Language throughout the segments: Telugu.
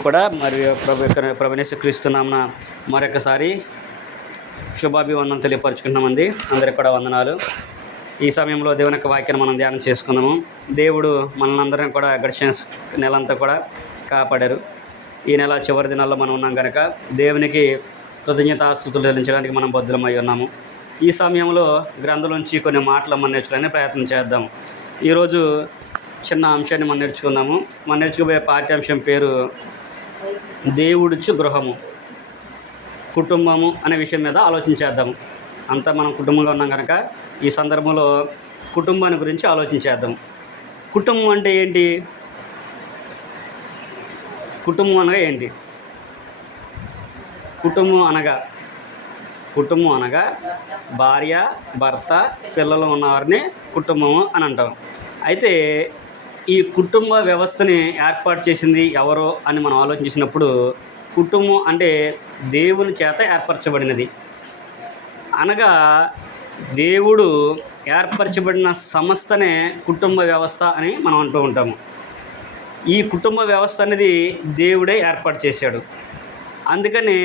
కూడా మరియు ప్రభునేసు క్రీస్తునామన మరొకసారి శుభాభివందనం తెలియపరుచుకుంటున్నామండి. అందరికి కూడా వందనాలు. ఈ సమయంలో దేవుని యొక్క వాక్యాన్ని మనం ధ్యానం చేసుకున్నాము. దేవుడు మనల్ని అందరం కూడా గడిచిన నెలంతా కూడా కాపాడారు. ఈ నెల చివరి దినాల్లో మనం ఉన్నాం కనుక దేవునికి కృతజ్ఞతాస్తుతులు చెల్లించడానికి మనం బద్దులమై ఉన్నాము. ఈ సమయంలో గ్రంథంలోంచి కొన్ని మాటలు మనం నేర్చుకోవడానికి ప్రయత్నం చేద్దాం. ఈరోజు చిన్న అంశాన్ని మనం నేర్చుకున్నాము. మనం నేర్చుకోబోయే పాఠ్యాంశం పేరు దేవుడిచ్చు గృహము, కుటుంబము అనే విషయం మీద ఆలోచించేద్దాము. అంతా మనం కుటుంబంగా ఉన్నాం కనుక ఈ సందర్భంలో కుటుంబాన్ని గురించి ఆలోచించేద్దాం. కుటుంబం అంటే ఏంటి? కుటుంబం అనగా ఏంటి? కుటుంబం అనగా భార్య, భర్త, పిల్లలు ఉన్నవారిని కుటుంబము అని అంటాం. అయితే ఈ కుటుంబ వ్యవస్థని ఏర్పాటు చేసింది ఎవరో అని మనం ఆలోచించినప్పుడు కుటుంబం అంటే దేవుని చేత ఏర్పరచబడినది, అనగా దేవుడు ఏర్పరచబడిన సంస్థనే కుటుంబ వ్యవస్థ అని మనం అంటూ ఉంటాము. ఈ కుటుంబ వ్యవస్థ అనేది దేవుడే ఏర్పాటు చేశాడు. అందుకని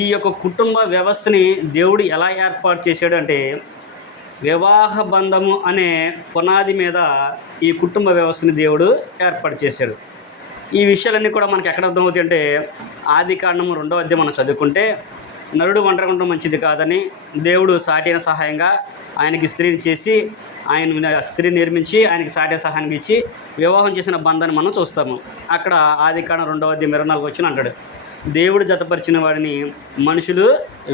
ఈ యొక్క కుటుంబ వ్యవస్థని దేవుడు ఎలా ఏర్పాటు చేశాడు అంటే వివాహ బంధము అనే పునాది మీద ఈ కుటుంబ వ్యవస్థని దేవుడు ఏర్పాటు చేశాడు. ఈ విషయాలన్నీ కూడా మనకు ఎక్కడ అర్థమవుతాయి అంటే ఆదికాండము 2వ అధ్యాయం మనం చదువుకుంటే, నరుడు ఒంటరిగా ఉండడం మంచిది కాదని దేవుడు సాటిన సహాయంగా ఆయనకి స్త్రీని చేసి స్త్రీని నిర్మించి ఆయనకి సాటిన సహాయానికి ఇచ్చి వివాహం చేసిన బంధాన్ని మనం చూస్తాము. అక్కడ ఆదికాండం 2వ అధ్యాయం 24 వచ్చిన అంటాడు, దేవుడు జతపరిచిన వాడిని మనుషులు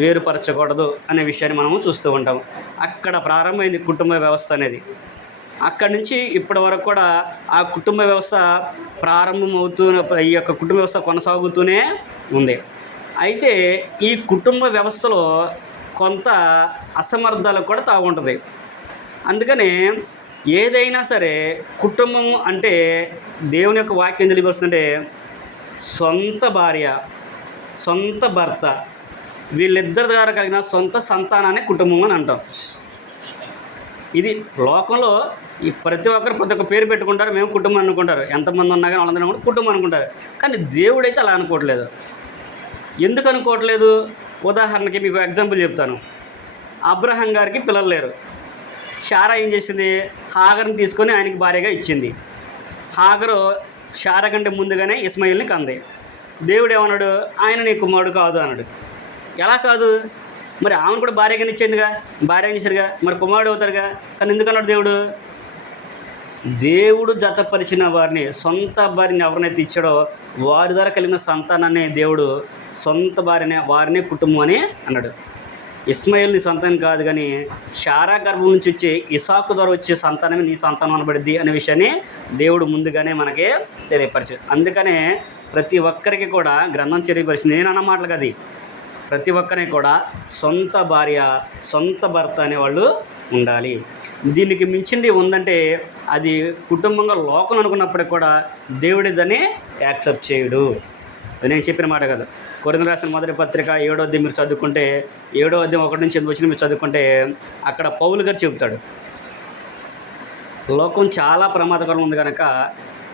వేరుపరచకూడదు అనే విషయాన్ని మనము చూస్తూ ఉంటాము. అక్కడ ప్రారంభమైంది కుటుంబ వ్యవస్థ అనేది. అక్కడి నుంచి ఇప్పటి వరకు కూడా ఆ కుటుంబ వ్యవస్థ ఈ యొక్క కుటుంబ వ్యవస్థ కొనసాగుతూనే ఉంది. అయితే ఈ కుటుంబ వ్యవస్థలో కొంత అసమర్థాలకు కూడా తాగుంటుంది. అందుకని ఏదైనా సరే కుటుంబం అంటే దేవుని యొక్క వాక్యం తెలియవస్తుందంటే సొంత భార్య, సొంత భర్త, వీళ్ళిద్దరి ద్వారా కలిగిన సొంత సంతానాన్ని కుటుంబం అని అంటాం. ఇది లోకంలో ఈ ప్రతి ఒక్క పేరు పెట్టుకుంటారు, మేము కుటుంబం అనుకుంటారు. ఎంతమంది ఉన్నా కానీ వాళ్ళందరూ కూడా కుటుంబం అనుకుంటారు. కానీ దేవుడైతే అలా అనుకోవట్లేదు. ఎందుకు అనుకోవట్లేదు? ఉదాహరణకి మీకు ఎగ్జాంపుల్ చెప్తాను. అబ్రహాం గారికి పిల్లలు లేరు. శారా ఏం చేసింది? హాగర్ని తీసుకొని ఆయనకి భార్యగా ఇచ్చింది. హాగరు శారా కంటే ముందుగానే ఇస్మాయిల్ని కంది. దేవుడు ఏమన్నాడు? ఆయన నీ కుమారుడు కాదు అన్నాడు. ఎలా కాదు? మరి ఆమెను కూడా భార్యగా ఇచ్చేందుగా, భార్యగా ఇచ్చాడుగా, మరి కుమారుడు అవుతారుగా. కానీ ఎందుకన్నాడు దేవుడు? దేవుడు జతపరిచిన వారిని, సొంత భార్యని ఎవరినైతే ఇచ్చాడో వారి ద్వారా కలిగిన సంతానాన్ని దేవుడు సొంత భార్యనే వారిని కుటుంబం అని అన్నాడు. ఇస్మాయిల్ నీ సంతానం కాదు, కానీ శారా గర్భం నుంచి వచ్చే ఇసాకు ద్వారా వచ్చే సంతానమే నీ సంతానం అనబడిద్ది అనే విషయాన్ని దేవుడు ముందుగానే మనకి తెలియపరిచాడు. అందుకనే ప్రతి ఒక్కరికి కూడా గ్రంథం తెలియపరిచింది. నేను అన్న మాటలు కదా, ప్రతి ఒక్కరికి కూడా సొంత భార్య, సొంత భర్త అనేవాళ్ళు ఉండాలి. దీనికి మించింది ఉందంటే అది కుటుంబంగా లోకం అనుకున్నప్పటికి కూడా దేవుడి దాన్ని యాక్సెప్ట్ చేయడు. నేను చెప్పిన మాట కదా. కొరింథీయులకు రాసిన మొదటి పత్రిక 7వ అధ్యాయం మీరు చదువుకుంటే, 7వ అధ్యాయం 1 నుంచి 8 వచ్చిన మీరు చదువుకుంటే అక్కడ పౌలు గారు చెబుతాడు, లోకం చాలా ప్రమాదకరం ఉంది కనుక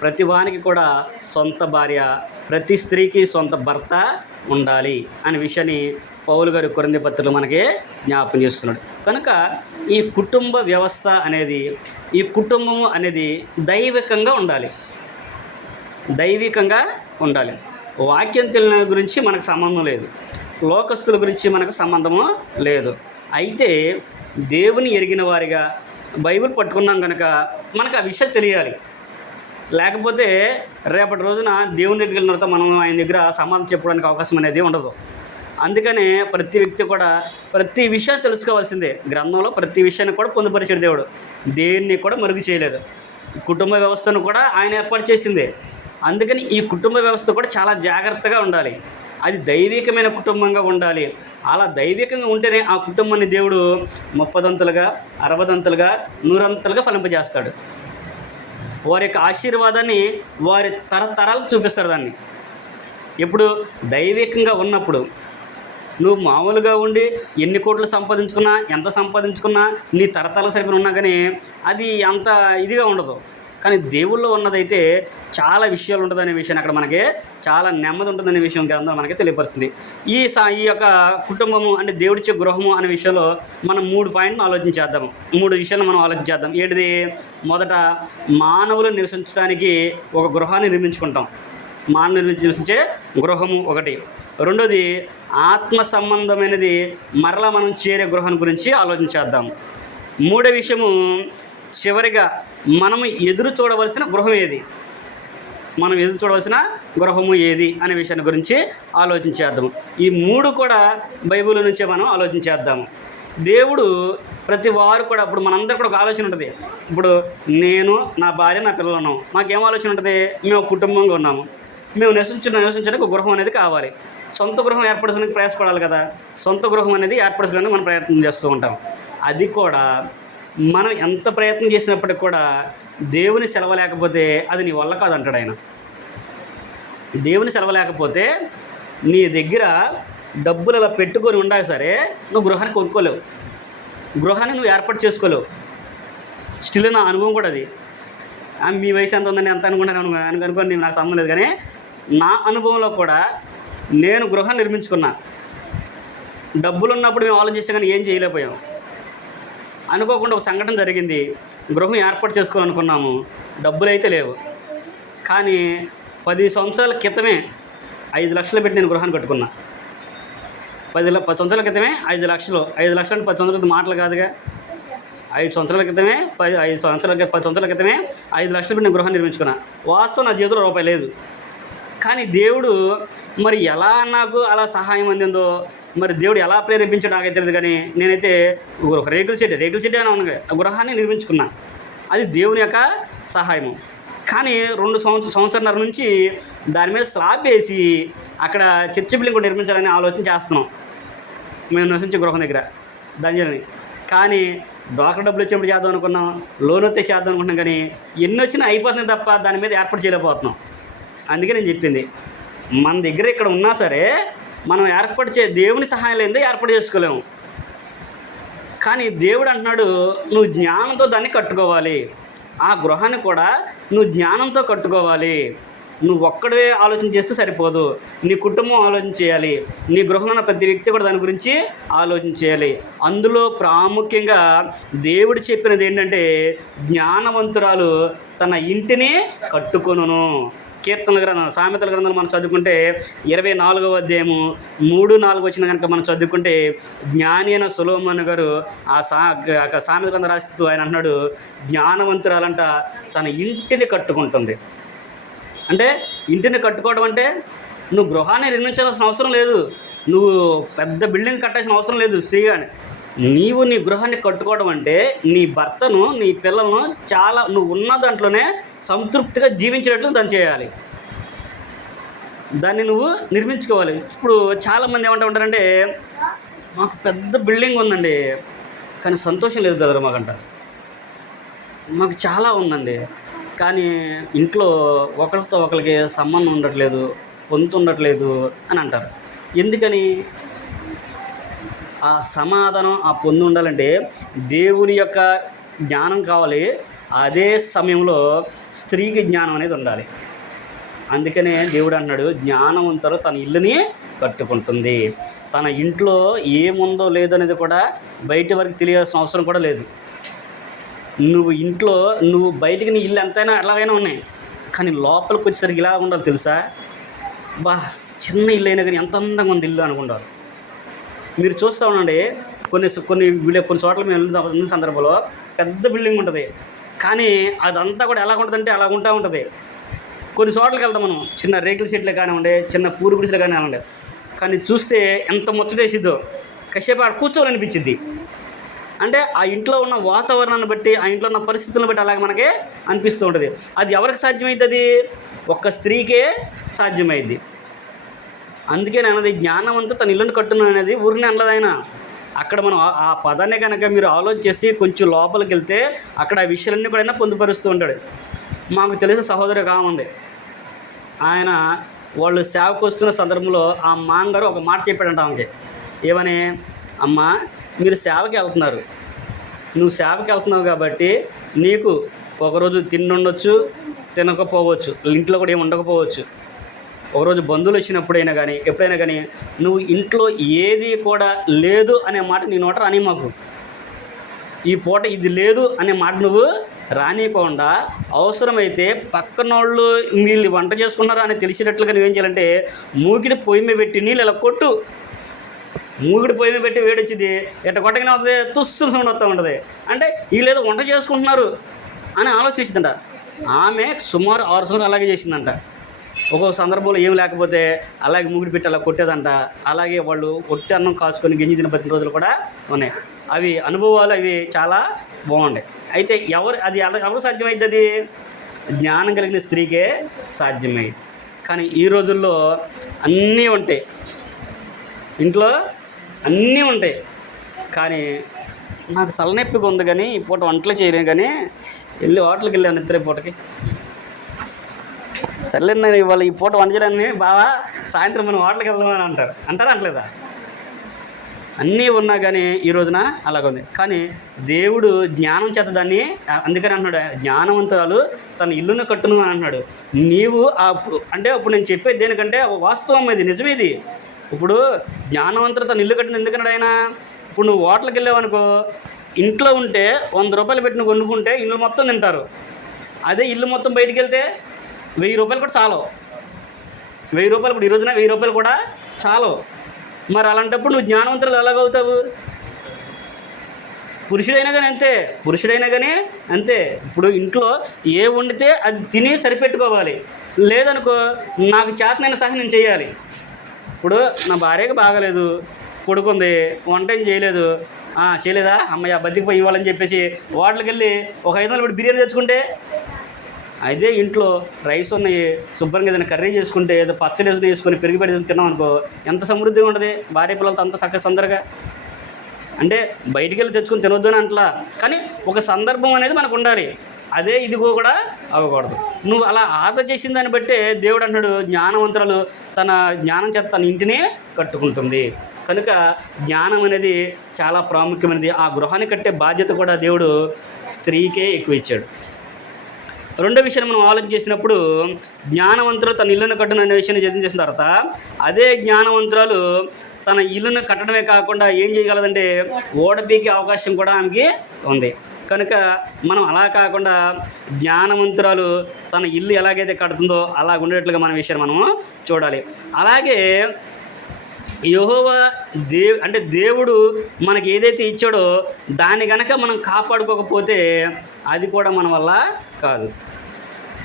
ప్రతి వానికి కూడా సొంత భార్య, ప్రతి స్త్రీకి సొంత భర్త ఉండాలి అనే విషయాన్ని పౌలు గారు కొరింథీ పత్రికలో మనకి జ్ఞాపకం చేస్తున్నాడు. కనుక ఈ కుటుంబ వ్యవస్థ అనేది, ఈ కుటుంబం అనేది దైవికంగా ఉండాలి. వాక్యం తెలియని గురించి మనకు సంబంధం లేదు, లోకస్తుల గురించి మనకు సంబంధము లేదు. అయితే దేవుని ఎరిగిన వారిగా బైబిల్ పట్టుకున్నాం కనుక మనకు ఆ విషయం తెలియాలి. లేకపోతే రేపటి రోజున దేవుని దగ్గర వెళ్ళిన తర్వాత మనం ఆయన దగ్గర సమాధానం చెప్పడానికి అవకాశం అనేది ఉండదు. అందుకనే ప్రతి వ్యక్తి కూడా ప్రతి విషయాన్ని తెలుసుకోవాల్సిందే. గ్రంథంలో ప్రతి విషయాన్ని కూడా పొందుపరిచాడు దేవుడు, దేన్ని కూడా మరుగు చేయలేదు. కుటుంబ వ్యవస్థను కూడా ఆయన ఏర్పాటు చేసిందే. అందుకని ఈ కుటుంబ వ్యవస్థ కూడా చాలా జాగ్రత్తగా ఉండాలి. అది దైవికమైన కుటుంబంగా ఉండాలి. అలా దైవికంగా ఉంటేనే ఆ కుటుంబాన్ని దేవుడు 30దంతలుగా, 60దంతలుగా, 100ంతలుగా ఫలింపజేస్తాడు. వారి యొక్క ఆశీర్వాదాన్ని వారి తరతరాలకు చూపిస్తారు. దాన్ని ఎప్పుడు దైవికంగా ఉన్నప్పుడు. నువ్వు మామూలుగా ఉండి ఎన్ని కోట్లు సంపాదించుకున్నా, ఎంత సంపాదించుకున్నా, నీ తరతరాల సరిపోయిన ఉన్నా కానీ అది అంత ఇదిగా ఉండదు. కానీ దేవుల్లో ఉన్నదైతే చాలా విషయాలు ఉంటుందనే విషయాన్ని అక్కడ మనకి చాలా నెమ్మది ఉంటుందనే విషయం గ్రంథం మనకి తెలియపరుస్తుంది. ఈ యొక్క కుటుంబము అంటే దేవుడిచ్చే గృహము అనే విషయంలో మనం 3 పాయింట్లు ఆలోచించేద్దాము. 3 విషయాలు మనం ఆలోచించేద్దాం. ఏంటిది? మొదట, మానవులు నివసించడానికి ఒక గృహాన్ని నిర్మించుకుంటాం. మానవులు నివసించే గృహము ఒకటి. రెండోది, ఆత్మ సంబంధమైనది మరలా మనం చేరే గృహం గురించి ఆలోచించేద్దాం. మూడో విషయము, చివరిగా మనము ఎదురు చూడవలసిన గృహం ఏది, మనం ఎదురు చూడవలసిన గృహము ఏది అనే విషయాన్ని గురించి ఆలోచించేద్దాము. ఈ 3 కూడా బైబిల్ నుంచే మనం ఆలోచించేద్దాము. దేవుడు ప్రతి వారు కూడా, ఇప్పుడు మనందరూ కూడా ఒక ఆలోచన ఉంటుంది. ఇప్పుడు నేను, నా భార్య, నా పిల్లలు ఉన్నాం. మాకేం ఆలోచన ఉంటుంది? మేము కుటుంబంగా ఉన్నాము. మేము నివసించడానికి ఒక గృహం అనేది కావాలి. సొంత గృహం ఏర్పరచడానికి ప్రయాసపడాలి కదా. సొంత గృహం అనేది ఏర్పరచడానికి మనం ప్రయత్నం చేస్తూ ఉంటాం. అది కూడా మనం ఎంత ప్రయత్నం చేసినప్పటికి కూడా దేవుని సెలవు లేకపోతే అది నీ వల్ల కాదు అంటాడు ఆయన. దేవుని సెలవు లేకపోతే నీ దగ్గర డబ్బులు అలా పెట్టుకొని ఉండాలి సరే, నువ్వు గృహాన్ని కొనుక్కోలేవు, గృహాన్ని నువ్వు ఏర్పాటు చేసుకోలేవు. స్టిల్ నా అనుభవం కూడా అది. మీ వయసు ఎంత ఉందని ఎంత అనుకోని నాకు సంబంధం లేదు. కానీ నా అనుభవంలో కూడా నేను గృహాన్ని నిర్మించుకున్నా. డబ్బులు ఉన్నప్పుడు మేము ఆలోచిస్తే కానీ ఏం చేయలేకపోయాం. అనుకోకుండా ఒక సంఘటన జరిగింది. గృహం ఏర్పాటు చేసుకోవాలనుకున్నాము, డబ్బులు అయితే లేవు. కానీ 10 సంవత్సరాల క్రితమే 5 లక్షలు పెట్టి నేను గృహాన్ని కట్టుకున్నా. 10 సంవత్సరాల క్రితమే 5 లక్షలు. 5 లక్షలు అంటే 10 సంవత్సరాల మాటలు కాదుగా. 5 సంవత్సరాల క్రితమే 10 సంవత్సరాల క్రితమే 5 లక్షలు పెట్టి నేను గృహాన్ని నిర్మించుకున్నా. వాస్తవం నా జీవితంలో రూపాయి లేదు. కానీ దేవుడు మరి ఎలా నాకు అలా సహాయం అందిందో, మరి దేవుడు ఎలా ప్రేరేపించాడో నాకైతే తెలియదు. కానీ నేనైతే ఒక రేకుల షెడ్ అని ఉన్నాగా గృహాన్ని నిర్మించుకున్నా. అది దేవుని యొక్క సహాయము. కానీ 2 సంవత్సరాల నుంచి దాని మీద స్లాబ్ వేసి అక్కడ చర్చి బిల్డింగ్ కూడా నిర్మించాలని ఆలోచన చేస్తున్నాం మేము నివసించే గృహం దగ్గర దంజలని. కానీ డాక్టర్ డబ్బులు వచ్చేప్పుడు చేద్దాం అనుకున్నాం, లోన్ వస్తే చేద్దాం అనుకుంటున్నాం. కానీ ఎన్ని వచ్చినా అయిపోతుంది తప్ప దాని మీద ఏర్పాటు చేయలేకపోతున్నాం. అందుకే నేను చెప్పింది, మన దగ్గర ఇక్కడ ఉన్నా సరే మనం దేవుని సహాయం లేనిదే ఏర్పాటు చేసుకోలేము. కానీ దేవుడు అంటున్నాడు, నువ్వు జ్ఞానంతో దాన్ని కట్టుకోవాలి. ఆ గృహాన్ని కూడా నువ్వు జ్ఞానంతో కట్టుకోవాలి. నువ్వు ఒక్కడే ఆలోచన చేస్తే సరిపోదు, నీ కుటుంబం ఆలోచన చేయాలి, నీ గృహంలో ఉన్న ప్రతి వ్యక్తి కూడా దాని గురించి ఆలోచన చేయాలి. అందులో ప్రాముఖ్యంగా దేవుడు చెప్పినది ఏంటంటే, జ్ఞానవంతురాలు తన ఇంటిని కట్టుకొనును. కీర్తనల గ్రంథం, సామెతల గ్రంథం మనం చదువుకుంటే 24వ అధ్యాయము 3-4 వచ్చిన కనుక మనం చదువుకుంటే, జ్ఞాని అయిన సొలొమోను గారు ఆ సామెత గ్రంథం రాస్తూ ఆయన అన్నాడు, జ్ఞానవంతురాలంట తన ఇంటిని కట్టుకుంటుంది. అంటే ఇంటిని కట్టుకోవడం అంటే నువ్వు గృహాన్ని నిర్మించాల్సిన అవసరం లేదు, నువ్వు పెద్ద బిల్డింగ్ కట్టాల్సిన అవసరం లేదు. స్త్రీగాని నీవు నీ గృహాన్ని కట్టుకోవడం అంటే నీ భర్తను, నీ పిల్లలను చాలా నువ్వు ఉన్న దాంట్లోనే సంతృప్తిగా జీవించేటట్లు దాన్ని చేయాలి, దాన్ని నువ్వు నిర్మించుకోవాలి. ఇప్పుడు చాలామంది ఏమంటూ ఉంటారంటే, మాకు పెద్ద బిల్డింగ్ ఉందండి కానీ సంతోషం లేదు బ్రదర్ మాకంట, మాకు చాలా ఉందండి కానీ ఇంట్లో ఒకరితో ఒకరికి సంబంధం ఉండట్లేదు, పొందుతుండట్లేదు అని అంటారు. ఎందుకని? ఆ సమాధానం, ఆ పొందు ఉండాలంటే దేవుని యొక్క జ్ఞానం కావాలి, అదే సమయంలో స్త్రీకి జ్ఞానం అనేది ఉండాలి. అందుకనే దేవుడు అన్నాడు, జ్ఞానవంతులు తన ఇల్లుని కట్టుకుంటుంది. తన ఇంట్లో ఏముందో లేదో అనేది కూడా బయట వరకు తెలియాల్సిన అవసరం కూడా లేదు. నువ్వు బయటికి నీ ఇల్లు ఎంతైనా ఎలాగైనా ఉన్నాయి, కానీ లోపలికి వచ్చేసరికి ఇలా ఉండాలి తెలుసా? చిన్న ఇల్లు అయినా కానీ ఎంత అందంగా ఉంది ఇల్లు అనుకుంటారు. మీరు చూస్తూ ఉండండి, కొన్ని చోట్ల మేము వెళ్ళిన సందర్భంలో పెద్ద బిల్డింగ్ ఉంటుంది, కానీ అదంతా కూడా ఎలా ఉంటుందంటే అలా ఉంటుంది. కొన్ని చోట్లకి వెళ్తాం మనం, చిన్న రేకుల షెడ్లు కానివ్వండి, చిన్న పూరి గుడిసెలు కానివ్వండి, కానీ చూస్తే ఎంత ముచ్చటేసిద్దో, కాసేపు ఆడ కూర్చోవాలనిపించింది. అంటే ఆ ఇంట్లో ఉన్న వాతావరణాన్ని బట్టి, ఆ ఇంట్లో ఉన్న పరిస్థితులను బట్టి అలాగే మనకి అనిపిస్తూ ఉంటుంది. అది ఎవరికి సాధ్యమవుతుంది? ఒక్క స్త్రీకే సాధ్యమైంది. అందుకే నేను అన్నది, జ్ఞానవంతు తన ఇల్లుని కట్టును అనేది ఊరిని అనలేదు ఆయన. అక్కడ మనం ఆ పదాన్ని కనుక మీరు ఆలోచన చేసి కొంచెం లోపలికి వెళ్తే అక్కడ ఆ విషయాలన్నీ కూడా పొందుపరుస్తూ ఉంటాడు. మాకు తెలిసిన సహోదరు కాముంది, ఆయన వాళ్ళు సేవకు వస్తున్న సందర్భంలో ఆ మాంగారు ఒక మాట చెప్పాడంట ఆమెకి. ఏమని? అమ్మ, మీరు సేవకి వెళ్తున్నారు, నువ్వు సేవకి వెళ్తున్నావు కాబట్టి నీకు ఒకరోజు తిండుండొచ్చు, తినకపోవచ్చు, ఇంట్లో కూడా ఏమి ఉండకపోవచ్చు. ఒకరోజు బంధువులు వచ్చినప్పుడైనా కానీ ఎప్పుడైనా కానీ నువ్వు ఇంట్లో ఏది కూడా లేదు అనే మాట నీ నోట రాని మాకు. ఈ పూట ఇది లేదు అనే మాట నువ్వు రానియకుండా అవసరమైతే పక్కనోళ్ళు వీళ్ళు వంట చేసుకున్నారా అని తెలిసినట్లుగా నువ్వేం చేయాలంటే మూకిడి పొయ్యి మీద పెట్టి నీళ్ళు ఇలా కొట్టు. మూకిడి పొయ్యి మీద పెట్టి వేడొచ్చింది ఎట్ట కొట్టగానే అవుతుంది, తుస్సు సౌండ్ వస్తూ ఉంటుంది. అంటే వీళ్ళు ఏదో వంట చేసుకుంటున్నారు అని ఆలోచించిందంట. ఆమె సుమారు 6 సంవత్సరాలు అలాగే చేసిందంట. ఒక్కొక్క సందర్భంలో ఏం లేకపోతే అలాగే మూగిడి పెట్టి అలా కొట్టేదంట. అలాగే వాళ్ళు ఒట్టి అన్నం కాచుకొని గింజి తిన బతిన రోజులు కూడా ఉన్నాయి. అవి అనుభవాలు అవి చాలా బాగుంటాయి. అయితే ఎవరు సాధ్యమైంది? అది జ్ఞానం కలిగిన స్త్రీకే సాధ్యమైంది. కానీ ఈ రోజుల్లో అన్నీ ఉంటాయి, ఇంట్లో అన్నీ ఉంటాయి. కానీ నాకు తలనొప్పిగా ఉంది కానీ ఈ పూట వంటలు చేయలేను, కానీ వెళ్ళి హోటల్కి వెళ్ళాను నిద్ర పూటకి. సర్లే నేను ఇవాళ ఈ పూట వంట చేయడాన్ని బావా సాయంత్రం మనం హోటల్కి వెళ్దామని అంటారా అనట్లేదా? అన్నీ ఉన్నా కానీ ఈ రోజున అలాగుంది. కానీ దేవుడు జ్ఞానం చేత దాన్ని, అందుకని అంటున్నాడు జ్ఞానవంతురాలు తన ఇల్లును కట్టును అని అంటున్నాడు. నీవు అప్పుడు నేను చెప్పేది దేనికంటే వాస్తవం, ఇది నిజమేది. ఇప్పుడు జ్ఞానవంతుడు తన ఇల్లు కట్టింది ఎందుకన్నాడు ఆయన? ఇప్పుడు నువ్వు హోటల్కి వెళ్ళావనుకో, ఇంట్లో ఉంటే 100 రూపాయలు పెట్టి నువ్వు వండుకుంటే ఇల్లు మొత్తం తింటారు. అదే ఇల్లు మొత్తం బయటికి వెళ్తే 1000 రూపాయలు కూడా చాలు. 1000 రూపాయలు ఇప్పుడు ఈ రోజున 1000 రూపాయలు కూడా చాలు. మరి అలాంటప్పుడు నువ్వు జ్ఞానవంతులు ఎలాగవుతావు? పురుషుడైనా కానీ అంతే. ఇప్పుడు ఇంట్లో ఏ వండితే అది తిని సరిపెట్టుకోవాలి. లేదనుకో నాకు చేతనైన సహాయం నేను చేయాలి. ఇప్పుడు నా భార్యకి బాగలేదు, పడుకుంది, వంట ఏం చేయలేదా అమ్మయ్య బతికిపోయి ఇవ్వాలని చెప్పేసి హోటల్కి వెళ్ళి ఒక 500 పెట్టి బిర్యానీ తెచ్చుకుంటే, అయితే ఇంట్లో రైస్ ఉన్నాయి శుభ్రంగా ఏదైనా కర్రీ చేసుకుంటే ఏదో పచ్చడి వేసుకొని పెరిగి పెట్టి తిన్నాం అనుకో ఎంత సమృద్ధిగా ఉంటుంది. భార్య పిల్లలతో అంత చక్కగా తొందరగా. అంటే బయటికి వెళ్ళి తెచ్చుకొని తినొద్దు అని అంటలా, కానీ ఒక సందర్భం అనేది మనకు ఉండాలి. అదే ఇది కూడా అవ్వకూడదు. నువ్వు అలా ఆదర చేసిన దాన్ని బట్టే దేవుడు అంటాడు జ్ఞానవంతురాలు తన జ్ఞానం చేత తన ఇంటిని కట్టుకుంటుంది. కనుక జ్ఞానం అనేది చాలా ప్రాముఖ్యమైనది. ఆ గృహాన్ని కట్టే బాధ్యత కూడా దేవుడు స్త్రీకే ఎక్కువ ఇచ్చాడు. రెండో విషయాన్ని మనం ఆలోచన చేసినప్పుడు జ్ఞానవంతులు తన ఇల్లును కట్టడం అనే విషయాన్ని చేసిన తర్వాత అదే జ్ఞానవంతురాలు తన ఇల్లును కట్టడమే కాకుండా ఏం చేయగలదంటే ఓడపీకే అవకాశం కూడా ఆమెకి ఉంది. కనుక మనం అలా కాకుండా జ్ఞానవంతురాలు తన ఇల్లు ఎలాగైతే కడుతుందో అలా ఉండేట్లుగా మన విషయాన్ని మనము చూడాలి. అలాగే యెహోవా అంటే దేవుడు మనకి ఏదైతే ఇచ్చాడో దాన్ని కనుక మనం కాపాడుకోకపోతే అది కూడా మన వల్ల కాదు.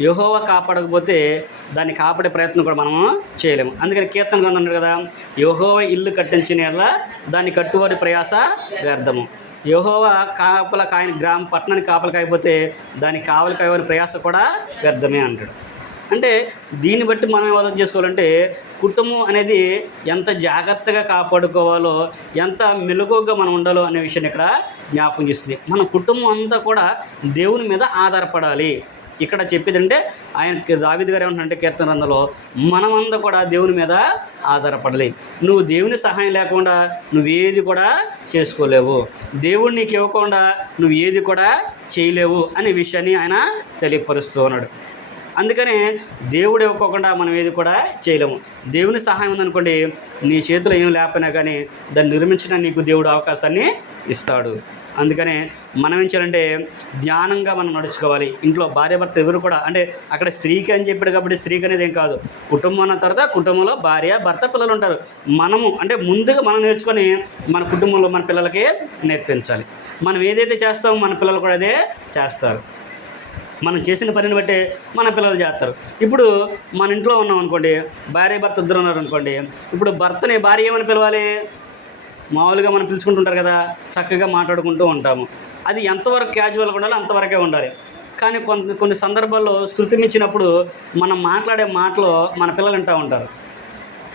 యెహోవా కాపాడకపోతే దాన్ని కాపాడే ప్రయత్నం కూడా మనము చేయలేము. అందుకని కీర్తన గ్రంథం అన్నాడు కదా, యెహోవా ఇల్లు కట్టించిన యెడల దాన్ని కట్టుబడి ప్రయాస వ్యర్థము. యెహోవా పట్టణానికి కాపలి కాయకపోతే దానికి కావలి కాయని ప్రయాస కూడా వ్యర్థమే అంటాడు. అంటే దీన్ని బట్టి మనం ఏం ఆలోచన చేసుకోవాలంటే కుటుంబం అనేది ఎంత జాగ్రత్తగా కాపాడుకోవాలో, ఎంత మెలకువగా మనం ఉండాలో అనే విషయాన్ని ఇక్కడ జ్ఞాపకం చేస్తుంది. మన కుటుంబం అంతా కూడా దేవుని మీద ఆధారపడాలి. ఇక్కడ చెప్పేదంటే దావీదు గారు ఏమంటారంటే కీర్తన గ్రంథంలో మనమంతా కూడా దేవుని మీద ఆధారపడాలి. నువ్వు దేవుని సహాయం లేకుండా నువ్వేది కూడా చేసుకోలేవు. దేవుడు నీకు ఇవ్వకుండా నువ్వు ఏది కూడా చేయలేవు అనే విషయాన్ని ఆయన తెలియపరుస్తూ ఉన్నాడు. అందుకనే దేవుడు ఇవ్వకుండా మనం ఏది కూడా చేయలేము. దేవుని సహాయం ఉందనుకోండి, నీ చేతిలో ఏం లేకపోయినా కానీ దాన్ని నిర్మించడానికి నీకు దేవుడు అవకాశాన్ని ఇస్తాడు. అందుకనే మనం ఏం చేయాలంటే జ్ఞానంగా మనం నడుచుకోవాలి. ఇంట్లో భార్య భర్త ఎవరు కూడా, అంటే అక్కడ స్త్రీకి అని చెప్పాడు కాబట్టి స్త్రీకి అనేది ఏం కాదు. కుటుంబం అన్న తర్వాత కుటుంబంలో భార్య భర్త పిల్లలు ఉంటారు. మనము అంటే ముందుగా మనం నేర్చుకొని మన కుటుంబంలో మన పిల్లలకి నేర్పించాలి. మనం ఏదైతే చేస్తామో మన పిల్లలు కూడా అదే చేస్తారు. మనం చేసిన పనిని బట్టే మన పిల్లలు చేస్తారు. ఇప్పుడు మన ఇంట్లో ఉన్నాం అనుకోండి, భార్య భర్త ఇద్దరు ఉన్నారు అనుకోండి, ఇప్పుడు భర్తని భార్య ఏమని పిలవాలి? మామూలుగా మనం పిలుచుకుంటుంటారు కదా, చక్కగా మాట్లాడుకుంటూ ఉంటాము. అది ఎంతవరకు క్యాజువల్గా ఉండాలో అంతవరకే ఉండాలి. కానీ కొన్ని సందర్భాల్లో శృతి మించినప్పుడు మనం మాట్లాడే మాటలు మన పిల్లలు వింటూ ఉంటారు.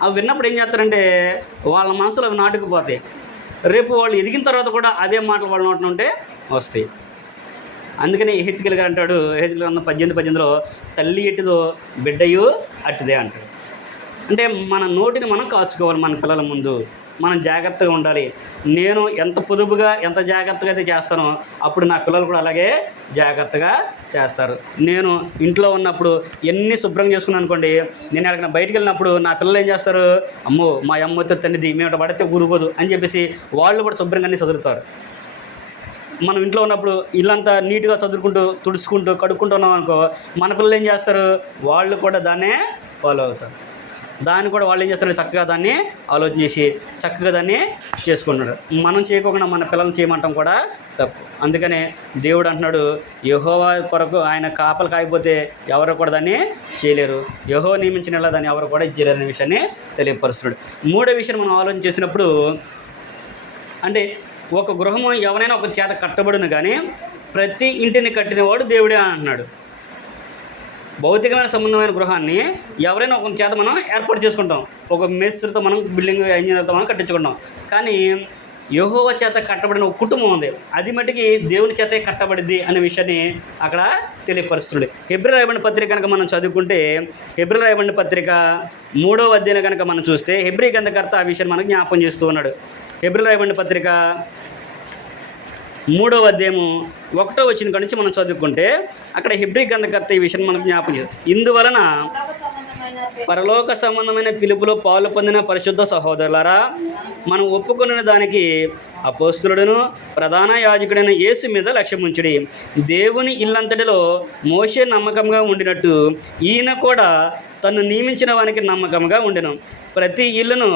అవి విన్నప్పుడు ఏం చేస్తారంటే వాళ్ళ మనసులో అవి నాటుకుపోతాయి. రేపు వాళ్ళు ఎదిగిన తర్వాత కూడా అదే మాటలు వాళ్ళ నోటి నుంటే వస్తాయి. అందుకని హెచ్కెల్ గారు అంటాడు, హెచ్కెల్ గ్రంథం 18:18లో తల్లి ఎట్టిదో బిడ్డయు అట్టిదే అంటాడు. అంటే మన నోటిని మనం కాచుకోవాలి. మన పిల్లల ముందు మనం జాగ్రత్తగా ఉండాలి. నేను ఎంత పొదుపుగా ఎంత జాగ్రత్తగా అయితే చేస్తానో అప్పుడు నా పిల్లలు కూడా అలాగే జాగ్రత్తగా చేస్తారు. నేను ఇంట్లో ఉన్నప్పుడు ఎన్ని శుభ్రం చేసుకున్నాను అనుకోండి, నేను ఎక్కడికైనా బయటికి వెళ్ళినప్పుడు నా పిల్లలు ఏం చేస్తారు, అమ్మో మా అమ్మతో తన్నిది మేము పడితే ఊరుకోదు అని చెప్పేసి వాళ్ళు కూడా శుభ్రంగా అన్నీ చదువుతారు. మనం ఇంట్లో ఉన్నప్పుడు ఇల్లంతా నీట్గా చదువుకుంటూ తుడుచుకుంటూ కడుక్కుంటూ ఉన్నాం అనుకో, మన పిల్లలు ఏం చేస్తారు, వాళ్ళు కూడా దాన్నే ఫాలో అవుతారు. దాన్ని కూడా వాళ్ళు ఏం చేస్తారు, చక్కగా దాన్ని ఆలోచన చేసి చక్కగా దాన్ని చేసుకుంటున్నారు. మనం చేయకుండా మన పిల్లల్ని చేయమంటాం కూడా తప్పు. అందుకనే దేవుడు అంటున్నాడు, యెహోవా కొరకు ఆయన కాపలు కాయకపోతే ఎవరు కూడా దాన్ని చేయలేరు, యెహోవా నియమించిన దాన్ని ఎవరు కూడా చేయలేరు అనే విషయాన్ని తెలియపరుస్తున్నాడు. మూడో విషయం మనం ఆలోచన చేసినప్పుడు, అంటే ఒక గృహము ఎవరైనా ఒక చేత కట్టబడును కానీ ప్రతి ఇంటిని కట్టినవాడు దేవుడే అంటున్నాడు. భౌతికమైన సంబంధమైన గృహాన్ని ఎవరైనా ఒక చేత మనం ఏర్పాటు చేసుకుంటాం, ఒక మేస్త్రితో మనం బిల్డింగ్ ఇంజనీర్తో మనం కట్టించుకుంటాం. కానీ యెహోవా చేత కట్టబడిన ఒక కుటుంబం ఉంది, అది మటుకి దేవుని చేతే కట్టబడింది అనే విషయాన్ని అక్కడ తెలియపరుస్తుంది. హెబ్రీయులకు రాయబడిన పత్రిక కనుక మనం చదువుకుంటే, హెబ్రీయులకు రాయబడిన పత్రిక 3వ అధ్యాయం కనుక మనం చూస్తే హెబ్రీ గ్రంథకర్త ఆ విషయాన్ని మనకు జ్ఞాపకం చేస్తూ ఉన్నాడు. హెబ్రీయులకు రాయబడిన పత్రిక 3వ అధ్యాయము 1వ వచనం కాడి నుంచి మనం చదువుకుంటే అక్కడ హెబ్రీ గ్రంథకర్త ఈ విషయం మనకు జ్ఞాపకం చేస్తుంది. ఇందువలన పరలోక సంబంధమైన పిలుపులో పాలు పొందిన పరిశుద్ధ సహోదరులారా, మనం ఒప్పుకున్న దానికి అపోస్తులుడును ప్రధాన యాజకుడైన యేసు మీద లక్ష్యముంచుడి. దేవుని ఇల్లంతటిలో మోషే నమ్మకంగా ఉండినట్టు ఈయన కూడా తను నియమించిన వానికి నమ్మకంగా ఉండెను. ప్రతి ఇల్లును